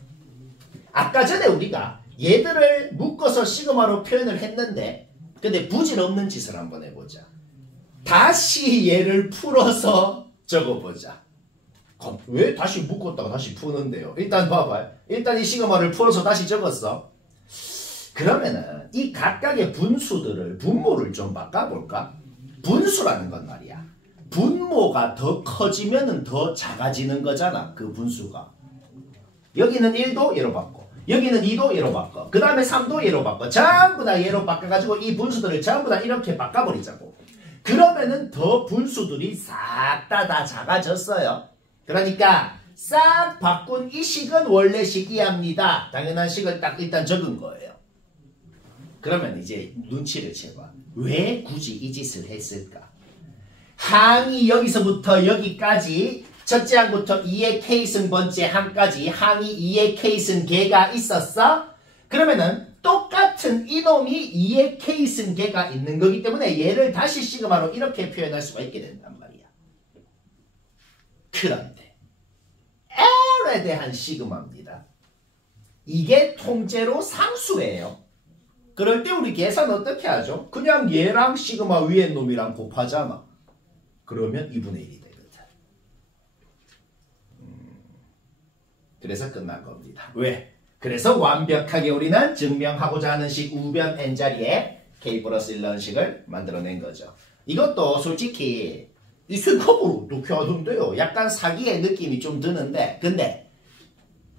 아까 전에 우리가 얘들을 묶어서 시그마로 표현을 했는데 근데 부질없는 짓을 한번 해보자. 다시 얘를 풀어서 적어보자. 왜 다시 묶었다가 다시 푸는데요? 일단 봐봐요. 일단 이 시그마를 풀어서 다시 적었어. 그러면은 이 각각의 분수들을 분모를 좀 바꿔볼까? 분수라는 건 말이야. 분모가 더 커지면은 더 작아지는 거잖아. 그 분수가. 여기는 1도 얘로 바꿔. 여기는 2도 얘로 바꿔. 그 다음에 3도 얘로 바꿔. 전부 다 얘로 바꿔가지고 이 분수들을 전부 다 이렇게 바꿔버리자고. 그러면은 더 분수들이 싹 다 작아졌어요. 그러니까 싹 바꾼 이 식은 원래 식이합니다. 당연한 식을 딱 일단 적은 거예요. 그러면 이제 눈치를 채봐. 왜 굳이 이 짓을 했을까? 항이 여기서부터 여기까지 첫째 항부터 2의 k승 번째 항까지 항이 2의 k승 개가 있었어? 그러면은 똑같은 이놈이 2의 k승 개가 있는 거기 때문에 얘를 다시 시그마로 이렇게 표현할 수가 있게 된단 말이야. 그런데 L에 대한 시그마입니다. 이게 통째로 상수예요. 그럴 때 우리 계산 어떻게 하죠? 그냥 얘랑 시그마 위에 놈이랑 곱하잖아. 그러면 2분의 1이 되거든. 그래서 끝난 겁니다. 왜? 그래서 완벽하게 우리는 증명하고자 하는 식 우변 n자리에 k 플러스 1 넣은 식을 만들어낸 거죠. 이것도 솔직히 이 생각으로 어떻게 하던데요? 약간 사기의 느낌이 좀 드는데 근데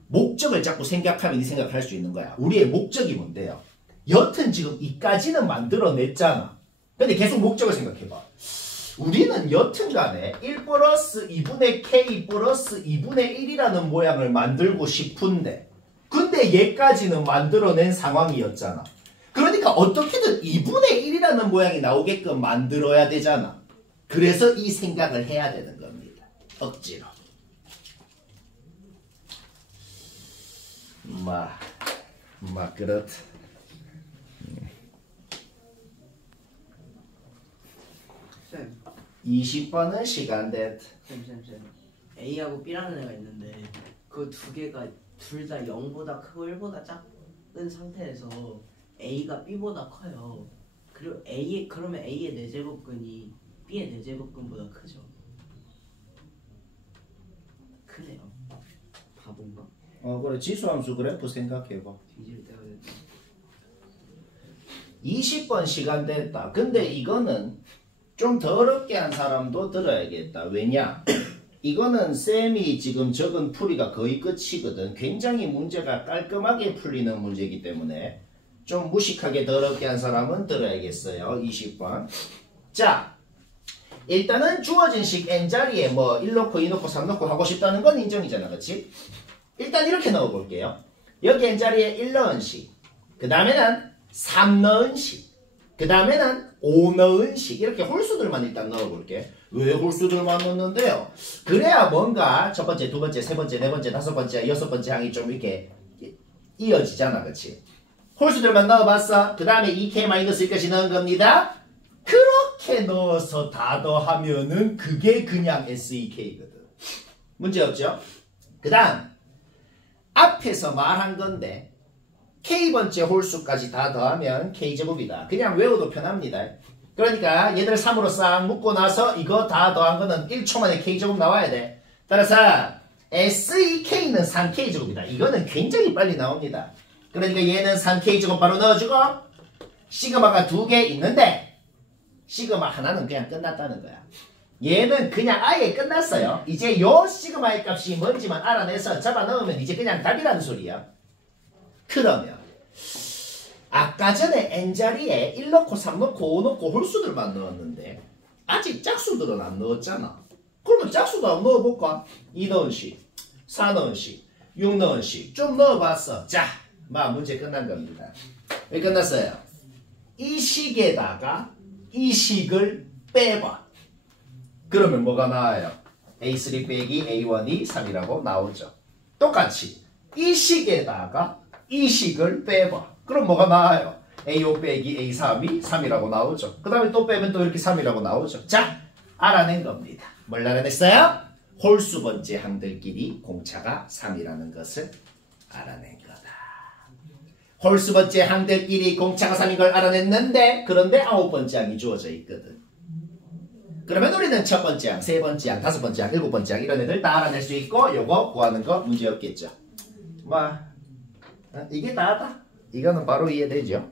목적을 자꾸 생각하면 이 생각을 할 수 있는 거야. 우리의 목적이 뭔데요? 여튼 지금 이까지는 만들어냈잖아. 근데 계속 목적을 생각해봐. 우리는 여튼간에 1 플러스 2분의 k 플러스 2분의 1이라는 모양을 만들고 싶은데 근데 얘까지는 만들어낸 상황이었잖아. 그러니까 어떻게든 2분의 1이라는 모양이 나오게끔 만들어야 되잖아. 그래서 이 생각을 해야 되는 겁니다. 억지로. 그렇다. 쌤. 20번은 시간 됐. 쌤. A하고 B라는 애가 있는데 그 두 개가 둘 다 0보다 크고 1보다 작은 상태에서 A가 B보다 커요. 그리고 그러면 A의 4제곱근이 B의 4제곱근보다 크죠. 그래요. 바본가? 그래. 지수함수 그래프 생각해봐. 뒤질 때가 됐다. 20번 시간 됐다. 근데 이거는 좀 더럽게 한 사람도 들어야겠다. 왜냐? 이거는 쌤이 지금 적은 풀이가 거의 끝이거든. 굉장히 문제가 깔끔하게 풀리는 문제이기 때문에 좀 무식하게 더럽게 한 사람은 들어야겠어요. 20번. 자, 일단은 주어진 식 n자리에 뭐 1 넣고 2 넣고 3 넣고 하고 싶다는 건 인정이잖아. 그치? 일단 이렇게 넣어볼게요. 여기 n자리에 1 넣은 식, 그 다음에는 3 넣은 식, 그 다음에는 5 넣은 식, 이렇게 홀수들만 일단 넣어볼게. 왜 홀수들만 넣는데요? 그래야 뭔가 첫 번째, 두 번째, 세 번째, 네 번째, 다섯 번째, 여섯 번째 항이 좀 이렇게 이어지잖아. 그치? 홀수들만 넣어봤어. 그 다음에 2k-1까지 넣은 겁니다. 그렇게 넣어서 다 더하면은 그게 그냥 SEK거든. 문제 없죠? 그 다음 앞에서 말한 건데 K번째 홀수까지 다 더하면 K제곱이다. 그냥 외워도 편합니다. 그러니까 얘들 3으로 싹 묶고 나서 이거 다 더한 거는 1초 만에 K제곱 나와야 돼. 따라서 SEK는 3K제곱이다. 이거는 굉장히 빨리 나옵니다. 그러니까 얘는 3K제곱 바로 넣어주고 시그마가 2개 있는데 시그마 하나는 그냥 끝났다는 거야. 얘는 그냥 아예 끝났어요. 이제 요 시그마의 값이 뭔지만 알아내서 잡아 넣으면 이제 그냥 답이라는 소리야. 그러면 아까 전에 n자리에 1 넣고 3 넣고 5 넣고 홀수들만 넣었는데 아직 짝수들은 안 넣었잖아. 그러면 짝수도 한번 넣어볼까? 2 넣은 식, 4 넣은 식, 6 넣은 식 좀 넣어봤어. 자, 문제 끝난 겁니다. 왜 끝났어요? 이 식에다가 이 식을 빼봐. 그러면 뭐가 나와요? A3 빼기 A1이 3이라고 나오죠. 똑같이 이 식에다가 이 식을 빼봐. 그럼 뭐가 나와요? A5 빼기 A3이 3이라고 나오죠. 그 다음에 또 빼면 또 이렇게 3이라고 나오죠. 자, 알아낸 겁니다. 뭘 알아냈어요? 홀수 번째 항들끼리 공차가 3이라는 것을 알아낸 거다. 홀수 번째 항들끼리 공차가 3인 걸 알아냈는데 그런데 9번째 항이 주어져 있거든. 그러면 우리는 첫 번째 항, 세 번째 항, 다섯 번째 항, 일곱 번째 항 이런 애들 다 알아낼 수 있고 요거 구하는 거 문제 없겠죠. 이게 다다. 이거는 바로 이해되죠.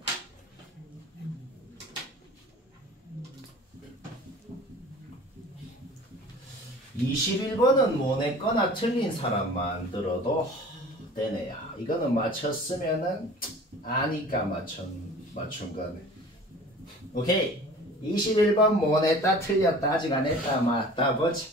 (21번은) 뭐냈거나 틀린 사람만 들어도 되네요. 이거는 맞췄으면은 아니까 맞춘 거네. 오케이. 21번 뭐 냈다 틀렸다 아직 안 했다 맞다 보지.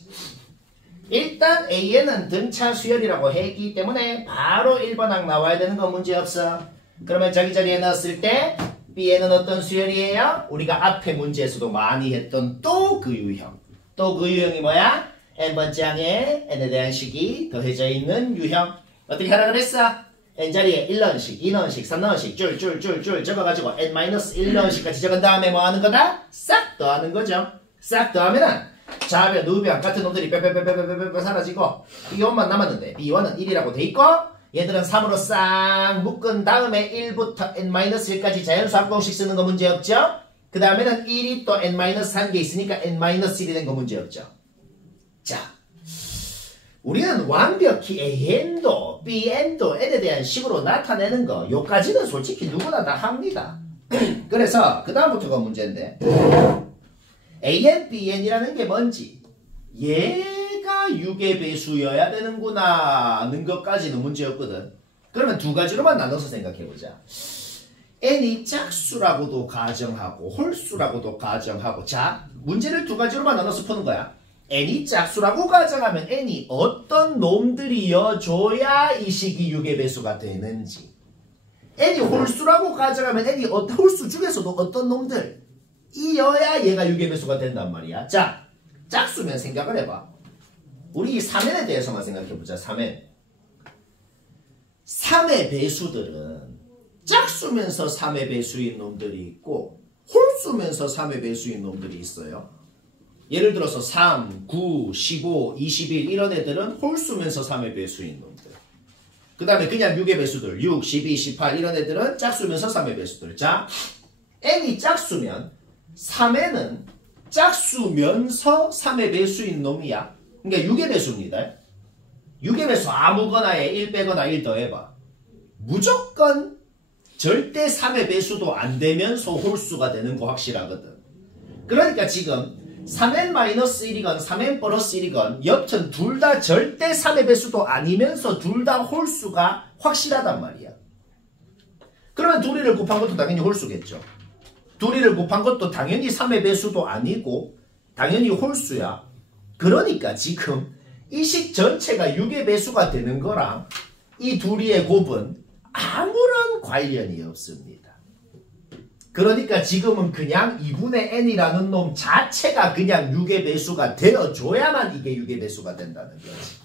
일단 A에는 등차 수열이라고 했기 때문에 바로 1번 항 나와야 되는 건 문제 없어. 그러면 자기 자리에 넣었을 때 B에는 어떤 수열이에요? 우리가 앞에 문제에서도 많이 했던 또 그 유형. 또 그 유형이 뭐야? n번째 항에 n에 대한 식이 더해져 있는 유형. 어떻게 하라 그랬어? n자리에 1넣은식, 2넣은식, 3넣은식 줄 적어가지고 n-1넣은식까지 적은 다음에 뭐 하는 거다? 싹 더하는 거죠. 싹 더하면은 좌변, 우변 같은 놈들이 빼빼빼빼빼빼 사라지고 B1만 남았는데 B1은 1이라고 돼 있고 얘들은 3으로 싹 묶은 다음에 1부터 n-1까지 자연수 합공식 쓰는 거 문제 없죠? 그 다음에는 1이 또 n-1개 있으니까 n-1이 된 거 문제 없죠. 자, 우리는 완벽히 AN도 BN도 n에 대한 식으로 나타내는 거 요까지는 솔직히 누구나 다 합니다. 그래서 그 다음부터가 문제인데 AN, BN이라는 게 뭔지 얘가 6의 배수여야 되는구나 하는 것까지는 문제였거든. 그러면 두 가지로만 나눠서 생각해보자. n이 짝수라고도 가정하고 홀수라고도 가정하고. 자, 문제를 두 가지로만 나눠서 푸는 거야. n이 짝수라고 가정하면 n이 어떤 놈들이어줘야 이 식이 6의 배수가 되는지, n이 홀수라고 가정하면 n이 홀수 중에서도 어떤 놈들 이어야 얘가 6의 배수가 된단 말이야. 자, 짝수면 생각을 해봐. 우리 3n에 대해서만 생각해보자. 3n. 3의 배수들은 짝수면서 3의 배수인 놈들이 있고 홀수면서 3의 배수인 놈들이 있어요. 예를 들어서 3, 9, 15, 21 이런 애들은 홀수면서 3의 배수인 놈들. 그 다음에 그냥 6의 배수들 6, 12, 18 이런 애들은 짝수면서 3의 배수들. 자, n이 짝수면 3n은 짝수면서 3의 배수인 놈이야. 그러니까 6의 배수입니다. 6의 배수 아무거나에 1 빼거나 1 더해봐. 무조건 절대 3의 배수도 안 되면서 홀수가 되는 거 확실하거든. 그러니까 지금 3n-1이건 3n 플러스 1이건 여튼 둘 다 절대 3의 배수도 아니면서 둘 다 홀수가 확실하단 말이야. 그러면 둘이를 곱한 것도 당연히 홀수겠죠. 둘이를 곱한 것도 당연히 3의 배수도 아니고 당연히 홀수야. 그러니까 지금 이 식 전체가 6의 배수가 되는 거랑 이 둘이의 곱은 아무런 관련이 없습니다. 그러니까 지금은 그냥 2분의 n이라는 놈 자체가 그냥 6의 배수가 되어줘야만 이게 6의 배수가 된다는 거지.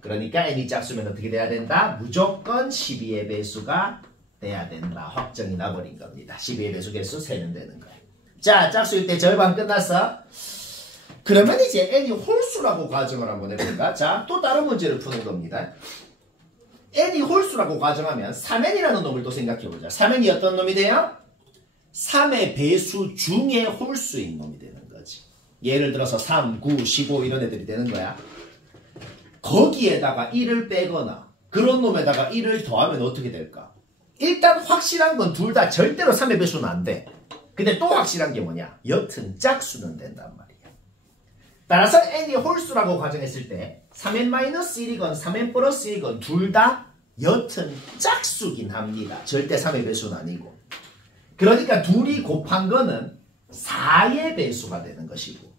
그러니까 n이 짝수면 어떻게 돼야 된다? 무조건 12의 배수가 돼야 된다. 확정이 나버린 겁니다. 12의 배수 개수 세면 되는 거야. 자, 짝수일 때 절반 끝났어. 그러면 이제 n이 홀수라고 가정을 한번 해볼까? 자, 또 다른 문제를 푸는 겁니다. n이 홀수라고 가정하면 3n이라는 놈을 또 생각해보자. 3n이 어떤 놈이 돼요? 3의 배수 중에 홀수인 놈이 되는 거지. 예를 들어서 3, 9, 15 이런 애들이 되는 거야. 거기에다가 1을 빼거나 그런 놈에다가 1을 더하면 어떻게 될까? 일단 확실한 건 둘 다 절대로 3의 배수는 안 돼. 근데 또 확실한 게 뭐냐? 여튼 짝수는 된단 말이야. 따라서 n이 홀수라고 가정했을 때 3n-1이건 3n 플러스 1이건 둘 다 여튼 짝수긴 합니다. 절대 3의 배수는 아니고. 그러니까 둘이 곱한 거는 4의 배수가 되는 것이고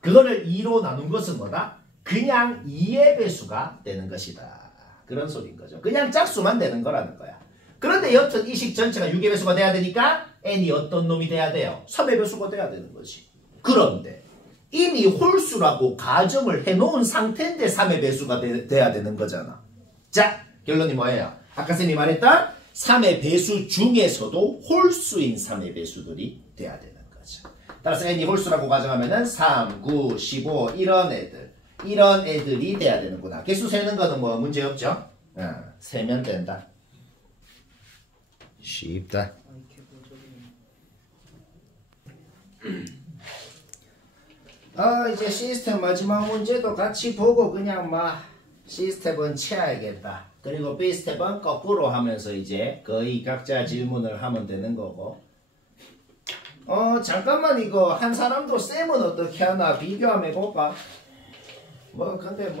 그거를 2로 나눈 것은 뭐다? 그냥 2의 배수가 되는 것이다. 그런 소리인 거죠. 그냥 짝수만 되는 거라는 거야. 그런데 여튼 이 식 전체가 6의 배수가 돼야 되니까 n이 어떤 놈이 돼야 돼요? 3의 배수가 돼야 되는 거지. 그런데 이미 홀수라고 가정을 해놓은 상태인데 3의 배수가 돼야 되는 거잖아. 자, 결론이 뭐예요? 아까 쌤이 말했던 3의 배수 중에서도 홀수인 3의 배수들이 돼야 되는 거죠. 따라서 n이 홀수라고 가정하면은 3, 9, 15 이런 애들이 돼야 되는구나. 개수 세는 거는 뭐 문제 없죠? 세면 된다. 쉽다. 이제 시스템 마지막 문제도 같이 보고 그냥 막 C스텝은 채워야겠다. 그리고 B스텝은 거꾸로 하면서 이제 거의 각자 질문을 하면 되는 거고. 잠깐만 이거 한 사람도 쌤은 어떻게 하나 비교 한번 해볼까? 근데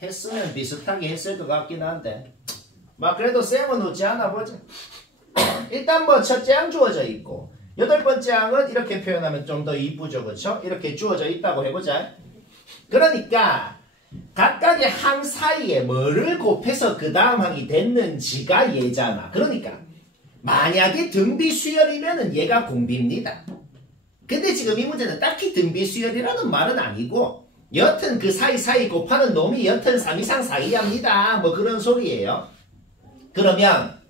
했으면 비슷하게 했을 것 같긴 한데 그래도 쌤은 웃지 않아 보자. 일단 첫째 항 주어져 있고 8번째 항은 이렇게 표현하면 좀 더 이쁘죠, 그쵸? 이렇게 주어져 있다고 해보자. 그러니까 각각의 항 사이에 뭐를 곱해서 그 다음 항이 됐는지가 얘잖아. 그러니까 만약에 등비수열이면은 얘가 공비입니다. 근데 지금 이 문제는 딱히 등비수열이라는 말은 아니고 여튼 그 사이사이 곱하는 놈이 여튼 3 이상 사이합니다. 그런 소리예요. 그러면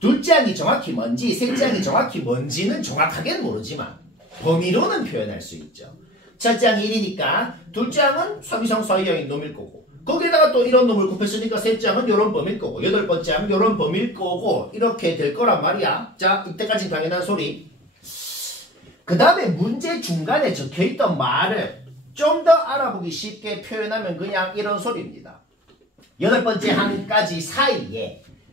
둘째 항이 정확히 뭔지 셋째 항이 정확히 뭔지는 정확하게는 모르지만 범위로는 표현할 수 있죠. 첫째 항이 1이니까 둘째 항은 3 이상 사이인 놈일 거고 거기에다가 또 이런 놈을 곱했으니까 셋째 항은 이런 범위일 거고 8번째 항은 이런 범위일 거고 이렇게 될 거란 말이야. 자, 이때까지는 당연한 소리. 그 다음에 문제 중간에 적혀있던 말을 좀 더 알아보기 쉽게 표현하면 그냥 이런 소리입니다. 8번째 항까지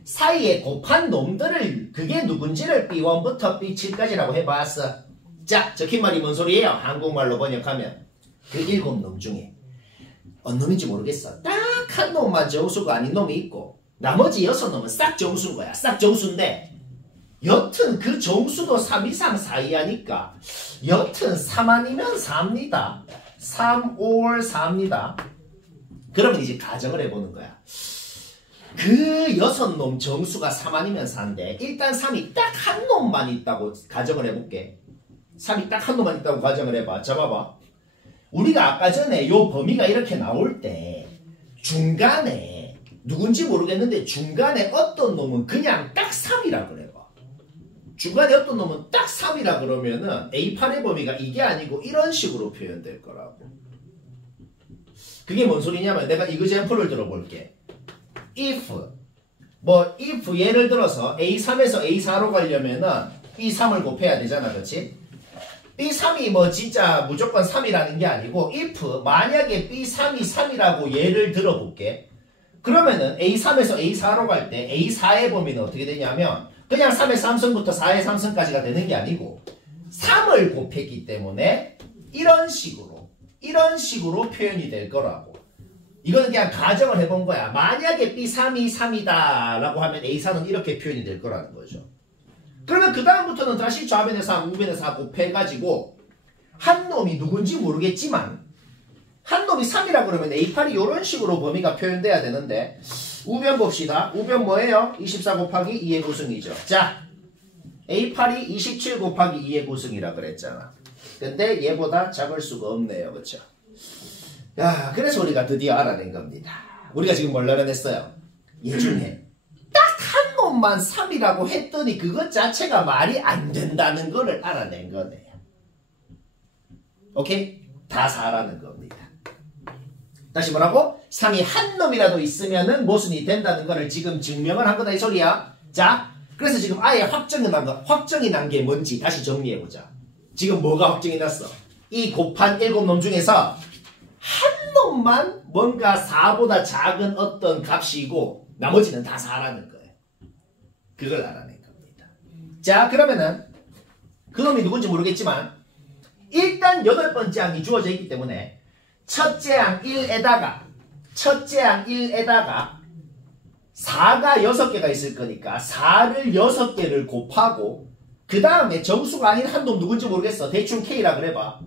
사이에 곱한 놈들을 그게 누군지를 B1부터 B7까지라고 해봤어. 자, 적힌 말이 뭔 소리예요? 한국말로 번역하면 그 7놈 중에 어느 놈인지 모르겠어. 딱 한 놈만 정수가 아닌 놈이 있고 나머지 6놈은 싹 정수인 거야. 싹 정수인데 여튼 그 정수도 3 이상 사이하니까 여튼 3 아니면 4입니다. 3, 5월 4입니다. 그러면 이제 가정을 해보는 거야. 그 6놈 정수가 3 아니면 4인데 일단 3이 딱 한 놈만 있다고 가정을 해볼게. 3이 딱 한 놈만 있다고 가정을 해봐. 자, 봐봐. 우리가 아까 전에 요 범위가 이렇게 나올 때 중간에 누군지 모르겠는데 중간에 어떤 놈은 그냥 딱 3이라 그래봐. 중간에 어떤 놈은 딱 3이라 그러면은 A8의 범위가 이게 아니고 이런 식으로 표현될 거라고. 그게 뭔 소리냐면 내가 이그젠플을 들어볼게. if 예를 들어서 A3에서 A4로 가려면은 이 3을 곱해야 되잖아, 그렇지? B3이 뭐 진짜 무조건 3이라는 게 아니고 if 만약에 B3이 3이라고 예를 들어볼게. 그러면은 A3에서 A4로 갈 때 A4의 범위는 어떻게 되냐면 그냥 3의 3승부터 4의 3승까지가 되는 게 아니고 3을 곱했기 때문에 이런 식으로 표현이 될 거라고. 이거는 그냥 가정을 해본 거야. 만약에 B3이 3이다 라고 하면 A4는 이렇게 표현이 될 거라는 거죠. 그러면 그 다음부터는 다시 좌변에 3, 우변에 4 곱해가지고 한 놈이 누군지 모르겠지만 한 놈이 3이라 그러면 A8이 이런 식으로 범위가 표현돼야 되는데 우변 봅시다. 우변 뭐예요? 24 곱하기 2의 구승이죠. 자, A8이 27 곱하기 2의 구승이라 그랬잖아. 근데 얘보다 작을 수가 없네요. 그쵸? 야, 그래서 우리가 드디어 알아낸 겁니다. 우리가 지금 뭘 알아냈어요? 얘 중에 딱 한 놈만 3이라고 했더니 그것 자체가 말이 안 된다는 거를 알아낸 거네요. 오케이? 다 4라는 겁니다. 다시 뭐라고? 3이 한 놈이라도 있으면은 모순이 된다는 거를 지금 증명을 한 거다 이 소리야. 자, 그래서 지금 아예 확정이 난 게 뭔지 다시 정리해보자. 지금 뭐가 확정이 났어? 이 곱한 7놈 중에서 한 놈만 뭔가 4보다 작은 어떤 값이고 나머지는 다 4라는 거예요. 그걸 알아낸 겁니다. 자, 그러면은 그 놈이 누군지 모르겠지만 일단 8번째 항이 주어져 있기 때문에 첫째 항 1에다가 4가 6개가 있을 거니까 4를 6개를 곱하고 그 다음에 정수가 아닌 한 놈 누군지 모르겠어. 대충 K라 그래봐.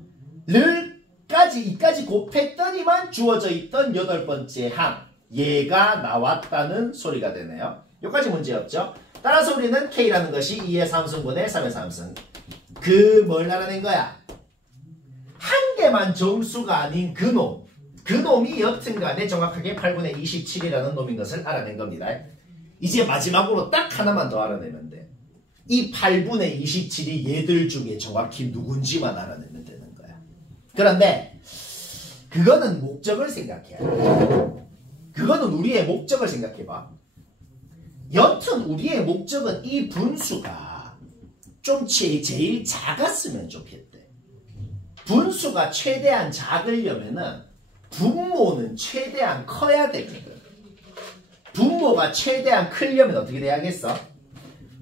이까지 곱했더니만 주어져 있던 8번째 항 얘가 나왔다는 소리가 되네요. 여기까지 문제 없죠? 따라서 우리는 K라는 것이 2의 3승분의 3의 3승 뭘 알아낸 거야? 한 개만 정수가 아닌 그 놈이 여튼간에 정확하게 8분의 27이라는 놈인 것을 알아낸 겁니다. 이제 마지막으로 딱 하나만 더 알아내면 돼. 이 8분의 27이 얘들 중에 정확히 누군지만 알아내면 되는 거야. 그런데 그거는 목적을 생각해야 돼. 그거는 우리의 목적을 생각해봐. 여튼 우리의 목적은 이 분수가 좀 제일 작았으면 좋겠대. 분수가 최대한 작으려면은 분모는 최대한 커야 되거든. 분모가 최대한 크려면 어떻게 돼야겠어?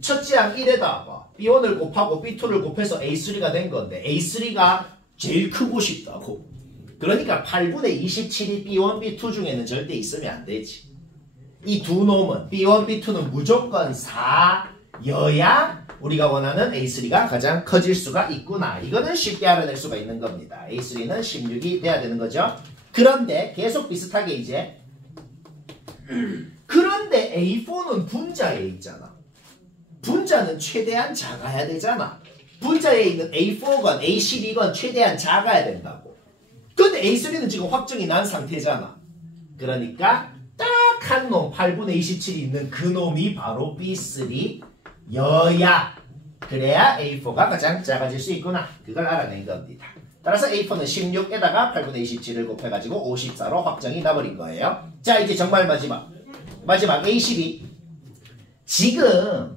첫째 항 1에다가 B1을 곱하고 B2를 곱해서 A3가 된 건데 A3가 제일 크고 싶다고. 그러니까 8분의 27이 B1, B2 중에는 절대 있으면 안 되지. 이 두 놈은 B1, B2는 무조건 4여야 우리가 원하는 A3가 가장 커질 수가 있구나. 이거는 쉽게 알아낼 수가 있는 겁니다. A3는 16이 돼야 되는 거죠. 그런데 계속 비슷하게 이제 그런데 A4는 분자에 있잖아. 분자는 최대한 작아야 되잖아. 분자에 있는 A4건 A12건 최대한 작아야 된다고. 근데 A3는 지금 확정이 난 상태잖아. 그러니까 딱 한 놈 8분의 27이 있는 그 놈이 바로 B3여야. 그래야 A4가 가장 작아질 수 있구나. 그걸 알아낸 겁니다. 따라서 A4는 16에다가 8분의 27을 곱해가지고 54로 확정이 나버린 거예요. 자, 이제 정말 마지막 A12. 지금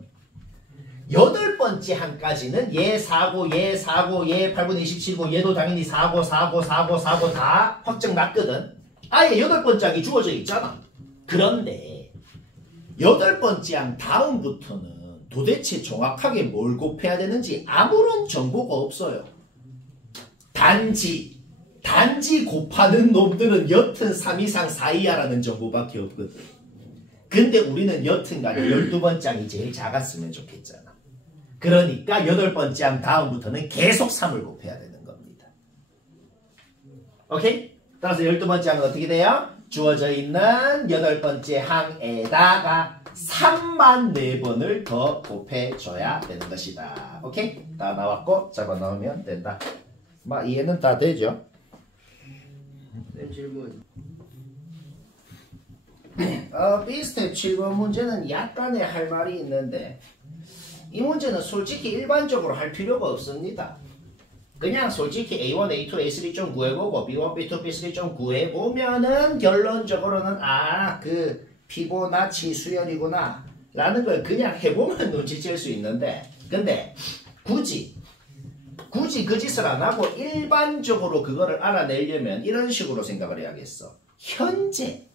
8번째 항까지는 얘 4고 얘 8분의 27고 얘도 당연히 4고 다 확정 났거든. 아예 8번째 항이 주어져 있잖아. 그런데 8번째 항 다음부터는 도대체 정확하게 뭘 곱해야 되는지 아무런 정보가 없어요. 단지 곱하는 놈들은 여튼 3 이상 4 이하라는 정보밖에 없거든. 근데 우리는 여튼간에 12번째 항이 제일 작았으면 좋겠잖아. 그러니까 8번째 항 다음부터는 계속 3을 곱해야 되는 겁니다. 오케이? 따라서 12번째 항은 어떻게 돼요? 주어져 있는 8번째 항에다가 3만 4번을 더 곱해줘야 되는 것이다. 오케이? 다 나왔고 잡아넣으면 된다. 이해는 다 되죠? 네, 질문. B스텝 7번 문제는 약간의 할 말이 있는데 이 문제는 솔직히 일반적으로 할 필요가 없습니다. 그냥 솔직히 A1, A2, A3 좀 구해보고 B1, B2, B3 좀 구해보면은 결론적으로는 그 피보나치 수열이구나 라는 걸 그냥 해보면 눈치챌 수 있는데 근데 굳이 굳이 그 짓을 안 하고 일반적으로 그거를 알아내려면 이런 식으로 생각을 해야겠어. 현재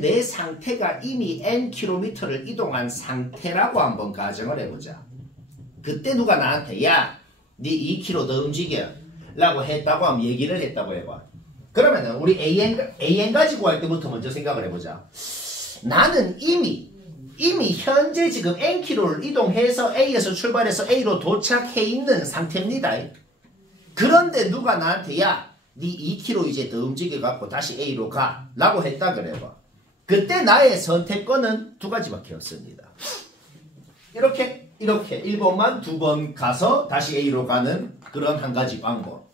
내 상태가 이미 nkm를 이동한 상태라고 한번 가정을 해보자. 그때 누가 나한테 야, 네 2km 더 움직여 라고 했다고 하면 얘기를 했다고 해봐. 그러면은 우리 AN 가지고 할 때부터 먼저 생각을 해보자. 나는 이미 현재 지금 nkm를 이동해서 A에서 출발해서 A로 도착해 있는 상태입니다. 그런데 누가 나한테 야, 네 2km 이제 더 움직여갖고 다시 A로 가 라고 했다 그래봐. 그때 나의 선택권은 두 가지밖에 없습니다. 이렇게 1번만 2번 가서 다시 A로 가는 그런 한 가지 방법.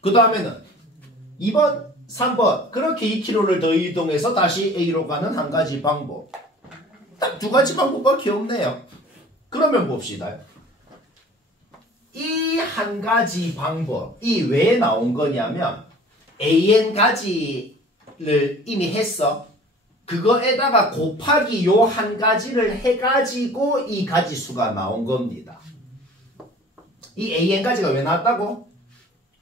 그 다음에는 2번 3번 그렇게 2km를 더 이동해서 다시 A로 가는 한 가지 방법. 딱 두 가지 방법밖에 없네요. 그러면 봅시다. 이 한 가지 방법이 왜 나온 거냐면 AN 가지를 이미 했어. 그거에다가 곱하기 요 한 가지를 해가지고 이 가지수가 나온 겁니다. 이 AN 가지가 왜 나왔다고?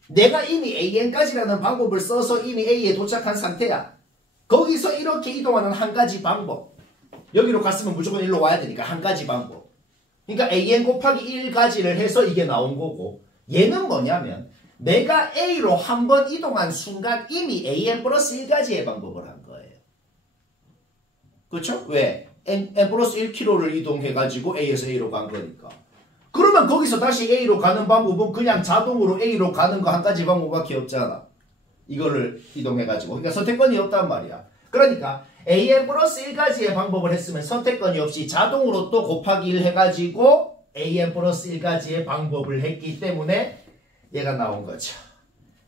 내가 이미 AN 가지라는 방법을 써서 이미 A에 도착한 상태야. 거기서 이렇게 이동하는 한 가지 방법. 여기로 갔으면 무조건 일로 와야 되니까 한 가지 방법. 그러니까 AN 곱하기 1가지를 해서 이게 나온 거고, 얘는 뭐냐면 내가 A로 한 번 이동한 순간 이미 AN 플러스 1가지의 방법을 한 거예요. 그렇죠? 왜? N 플러스 1km를 이동해가지고 A에서 A로 간 거니까. 그러면 거기서 다시 A로 가는 방법은 그냥 자동으로 A로 가는 거 한 가지 방법밖에 없잖아. 이거를 이동해가지고. 그러니까 선택권이 없단 말이야. 그러니까 AN 플러스 1가지의 방법을 했으면 선택권이 없이 자동으로 또 곱하기 1 해가지고 AN 플러스 1가지의 방법을 했기 때문에 얘가 나온 거죠.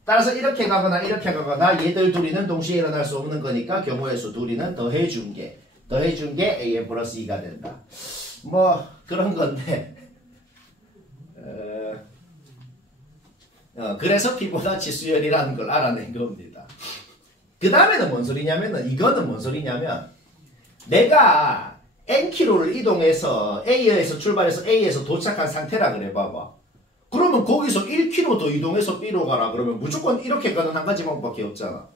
따라서 이렇게 가거나 얘들 둘이는 동시에 일어날 수 없는 거니까 경우의 수 둘이는 더해준 게 AN 플러스 2가 된다. 뭐 그런 건데 그래서 피보나치 수열이라는 걸 알아낸 겁니다. 그 다음에는 뭔 소리냐면은 이거는 뭔 소리냐면 내가 nkm를 이동해서 A에서 출발해서 A에서 도착한 상태라 그래 봐봐. 그러면 거기서 1km 더 이동해서 B로 가라 그러면 무조건 이렇게 가는 한 가지 방법밖에 없잖아.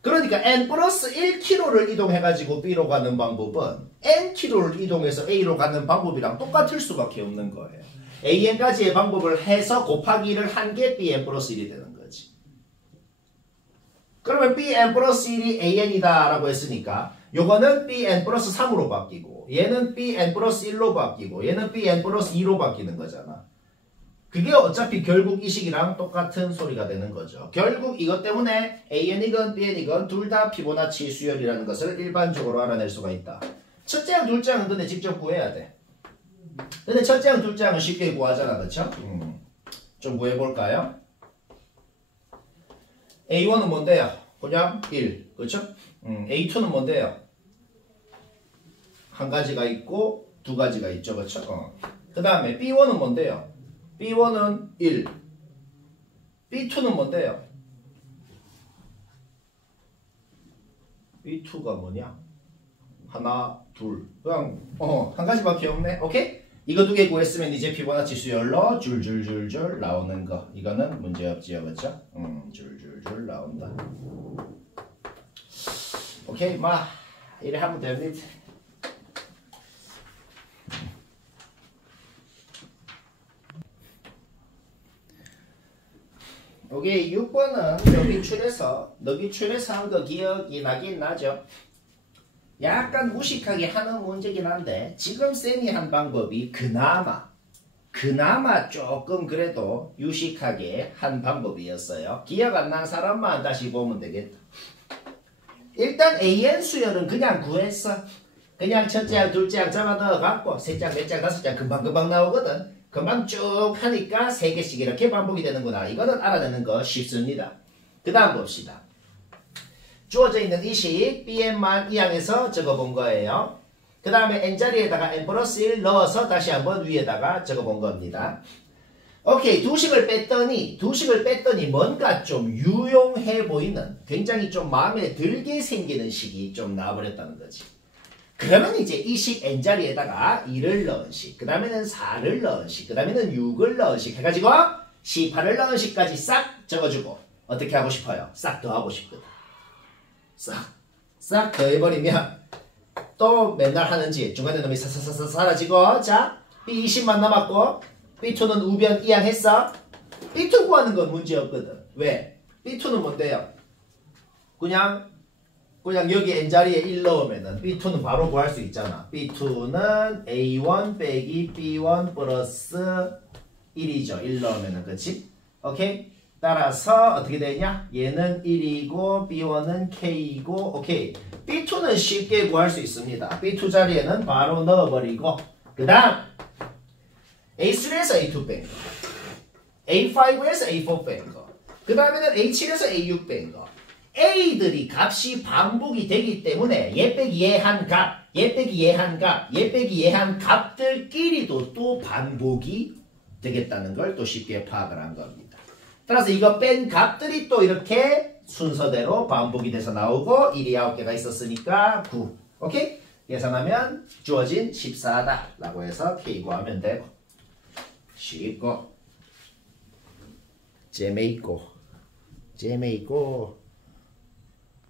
그러니까 n 플러스 1km를 이동해가지고 B로 가는 방법은 nkm를 이동해서 A로 가는 방법이랑 똑같을 수밖에 없는 거예요. AN까지의 방법을 해서 곱하기를 한 게 BN 플러스 1이 되는 거지. 그러면 BN 플러스 1이 AN이다 라고 했으니까 요거는 BN 플러스 3으로 바뀌고 얘는 BN 플러스 1로 바뀌고 얘는 BN 플러스 2로 바뀌는 거잖아. 그게 어차피 결국 이 식이랑 똑같은 소리가 되는 거죠. 결국 이것 때문에 AN이건 BN이건 둘 다 피보나치 수열이라는 것을 일반적으로 알아낼 수가 있다. 첫째 항, 둘째 항은 근데 직접 구해야 돼. 근데 첫째 항, 둘째 항은 쉽게 구하잖아. 그쵸? 좀 구해볼까요? A1은 뭔데요? 그냥 1. 그쵸? A2는 뭔데요? 한 가지가 있고 두 가지가 있죠. 그쵸? 그 다음에 B1은 뭔데요? B1은 1. B2는 뭔데요? B2가 뭐냐? 하나, 둘. 그냥 한 가지밖에 없네. 오케이? 이거 두 개 구했으면 이제 피보나치 수열로 줄줄줄줄 나오는 거. 이거는 문제없지요. 그쵸? 줄줄줄 나온다. 오케이? 막 이래 하면 됩니다. 오케이. 6번은 너기 출에서 한 거 기억이 나긴 나죠? 약간 무식하게 하는 문제긴 한데 지금 쌤이 한 방법이 그나마 조금 그래도 유식하게 한 방법이었어요. 기억 안 난 사람만 다시 보면 되겠다. 일단 AN 수열은 그냥 구했어. 그냥 첫째 항, 둘째 항 잡아 넣어갖고 세 장, 네 장, 다섯 장 금방 나오거든. 금방 쭉 하니까 3개씩 이렇게 반복이 되는구나. 이거는 알아내는 거 쉽습니다. 그 다음 봅시다. 주어져 있는 이 식 BN만 이 항에서 적어본 거예요. 그 다음에 n자리에다가 n 플러스 1 넣어서 다시 한번 위에다가 적어본 겁니다. 오케이. 두 식을 뺐더니 뭔가 좀 유용해 보이는 굉장히 좀 마음에 들게 생기는 식이 좀 나와버렸다는 거지. 그러면 이제 이 식 n자리에다가 2를 넣은 식, 그 다음에는 4를 넣은 식, 그 다음에는 6을 넣은 식 해가지고 18을 넣은 식까지 싹 적어주고 어떻게 하고 싶어요? 싹 더하고 싶거든. 싹 더해버리면 또 맨날 하는지 중간에 놈이 사사사사 사라지고 자 B20만 남았고 B2는 우변 이항했어. B2 구하는 건 문제 없거든. 왜? B2는 뭔데요? 그냥 여기 n자리에 1 넣으면은 B2는 바로 구할 수 있잖아. B2는 A1 빼기 B1 플러스 1이죠. 1 넣으면은 그치? 오케이? 따라서 어떻게 되냐? 얘는 1이고 B1은 K이고 오케이. B2는 쉽게 구할 수 있습니다. B2 자리에는 바로 넣어버리고 그 다음 A3에서 A2 뺀 거, A5에서 A4 뺀 거, 그 다음에는 A7에서 A6 뺀 거. A들이 값이 반복이 되기 때문에 얘 빼기 얘 한 값, 얘 빼기 얘 한 값, 얘 빼기 얘 한 값들끼리도 또 반복이 되겠다는 걸 또 쉽게 파악을 한 겁니다. 따라서 이거 뺀 값들이 또 이렇게 순서대로 반복이 돼서 나오고 1이 9개가 있었으니까 9. 오케이? 계산하면 주어진 14다 라고 해서 K 구하면 되고 쉽고 재미있고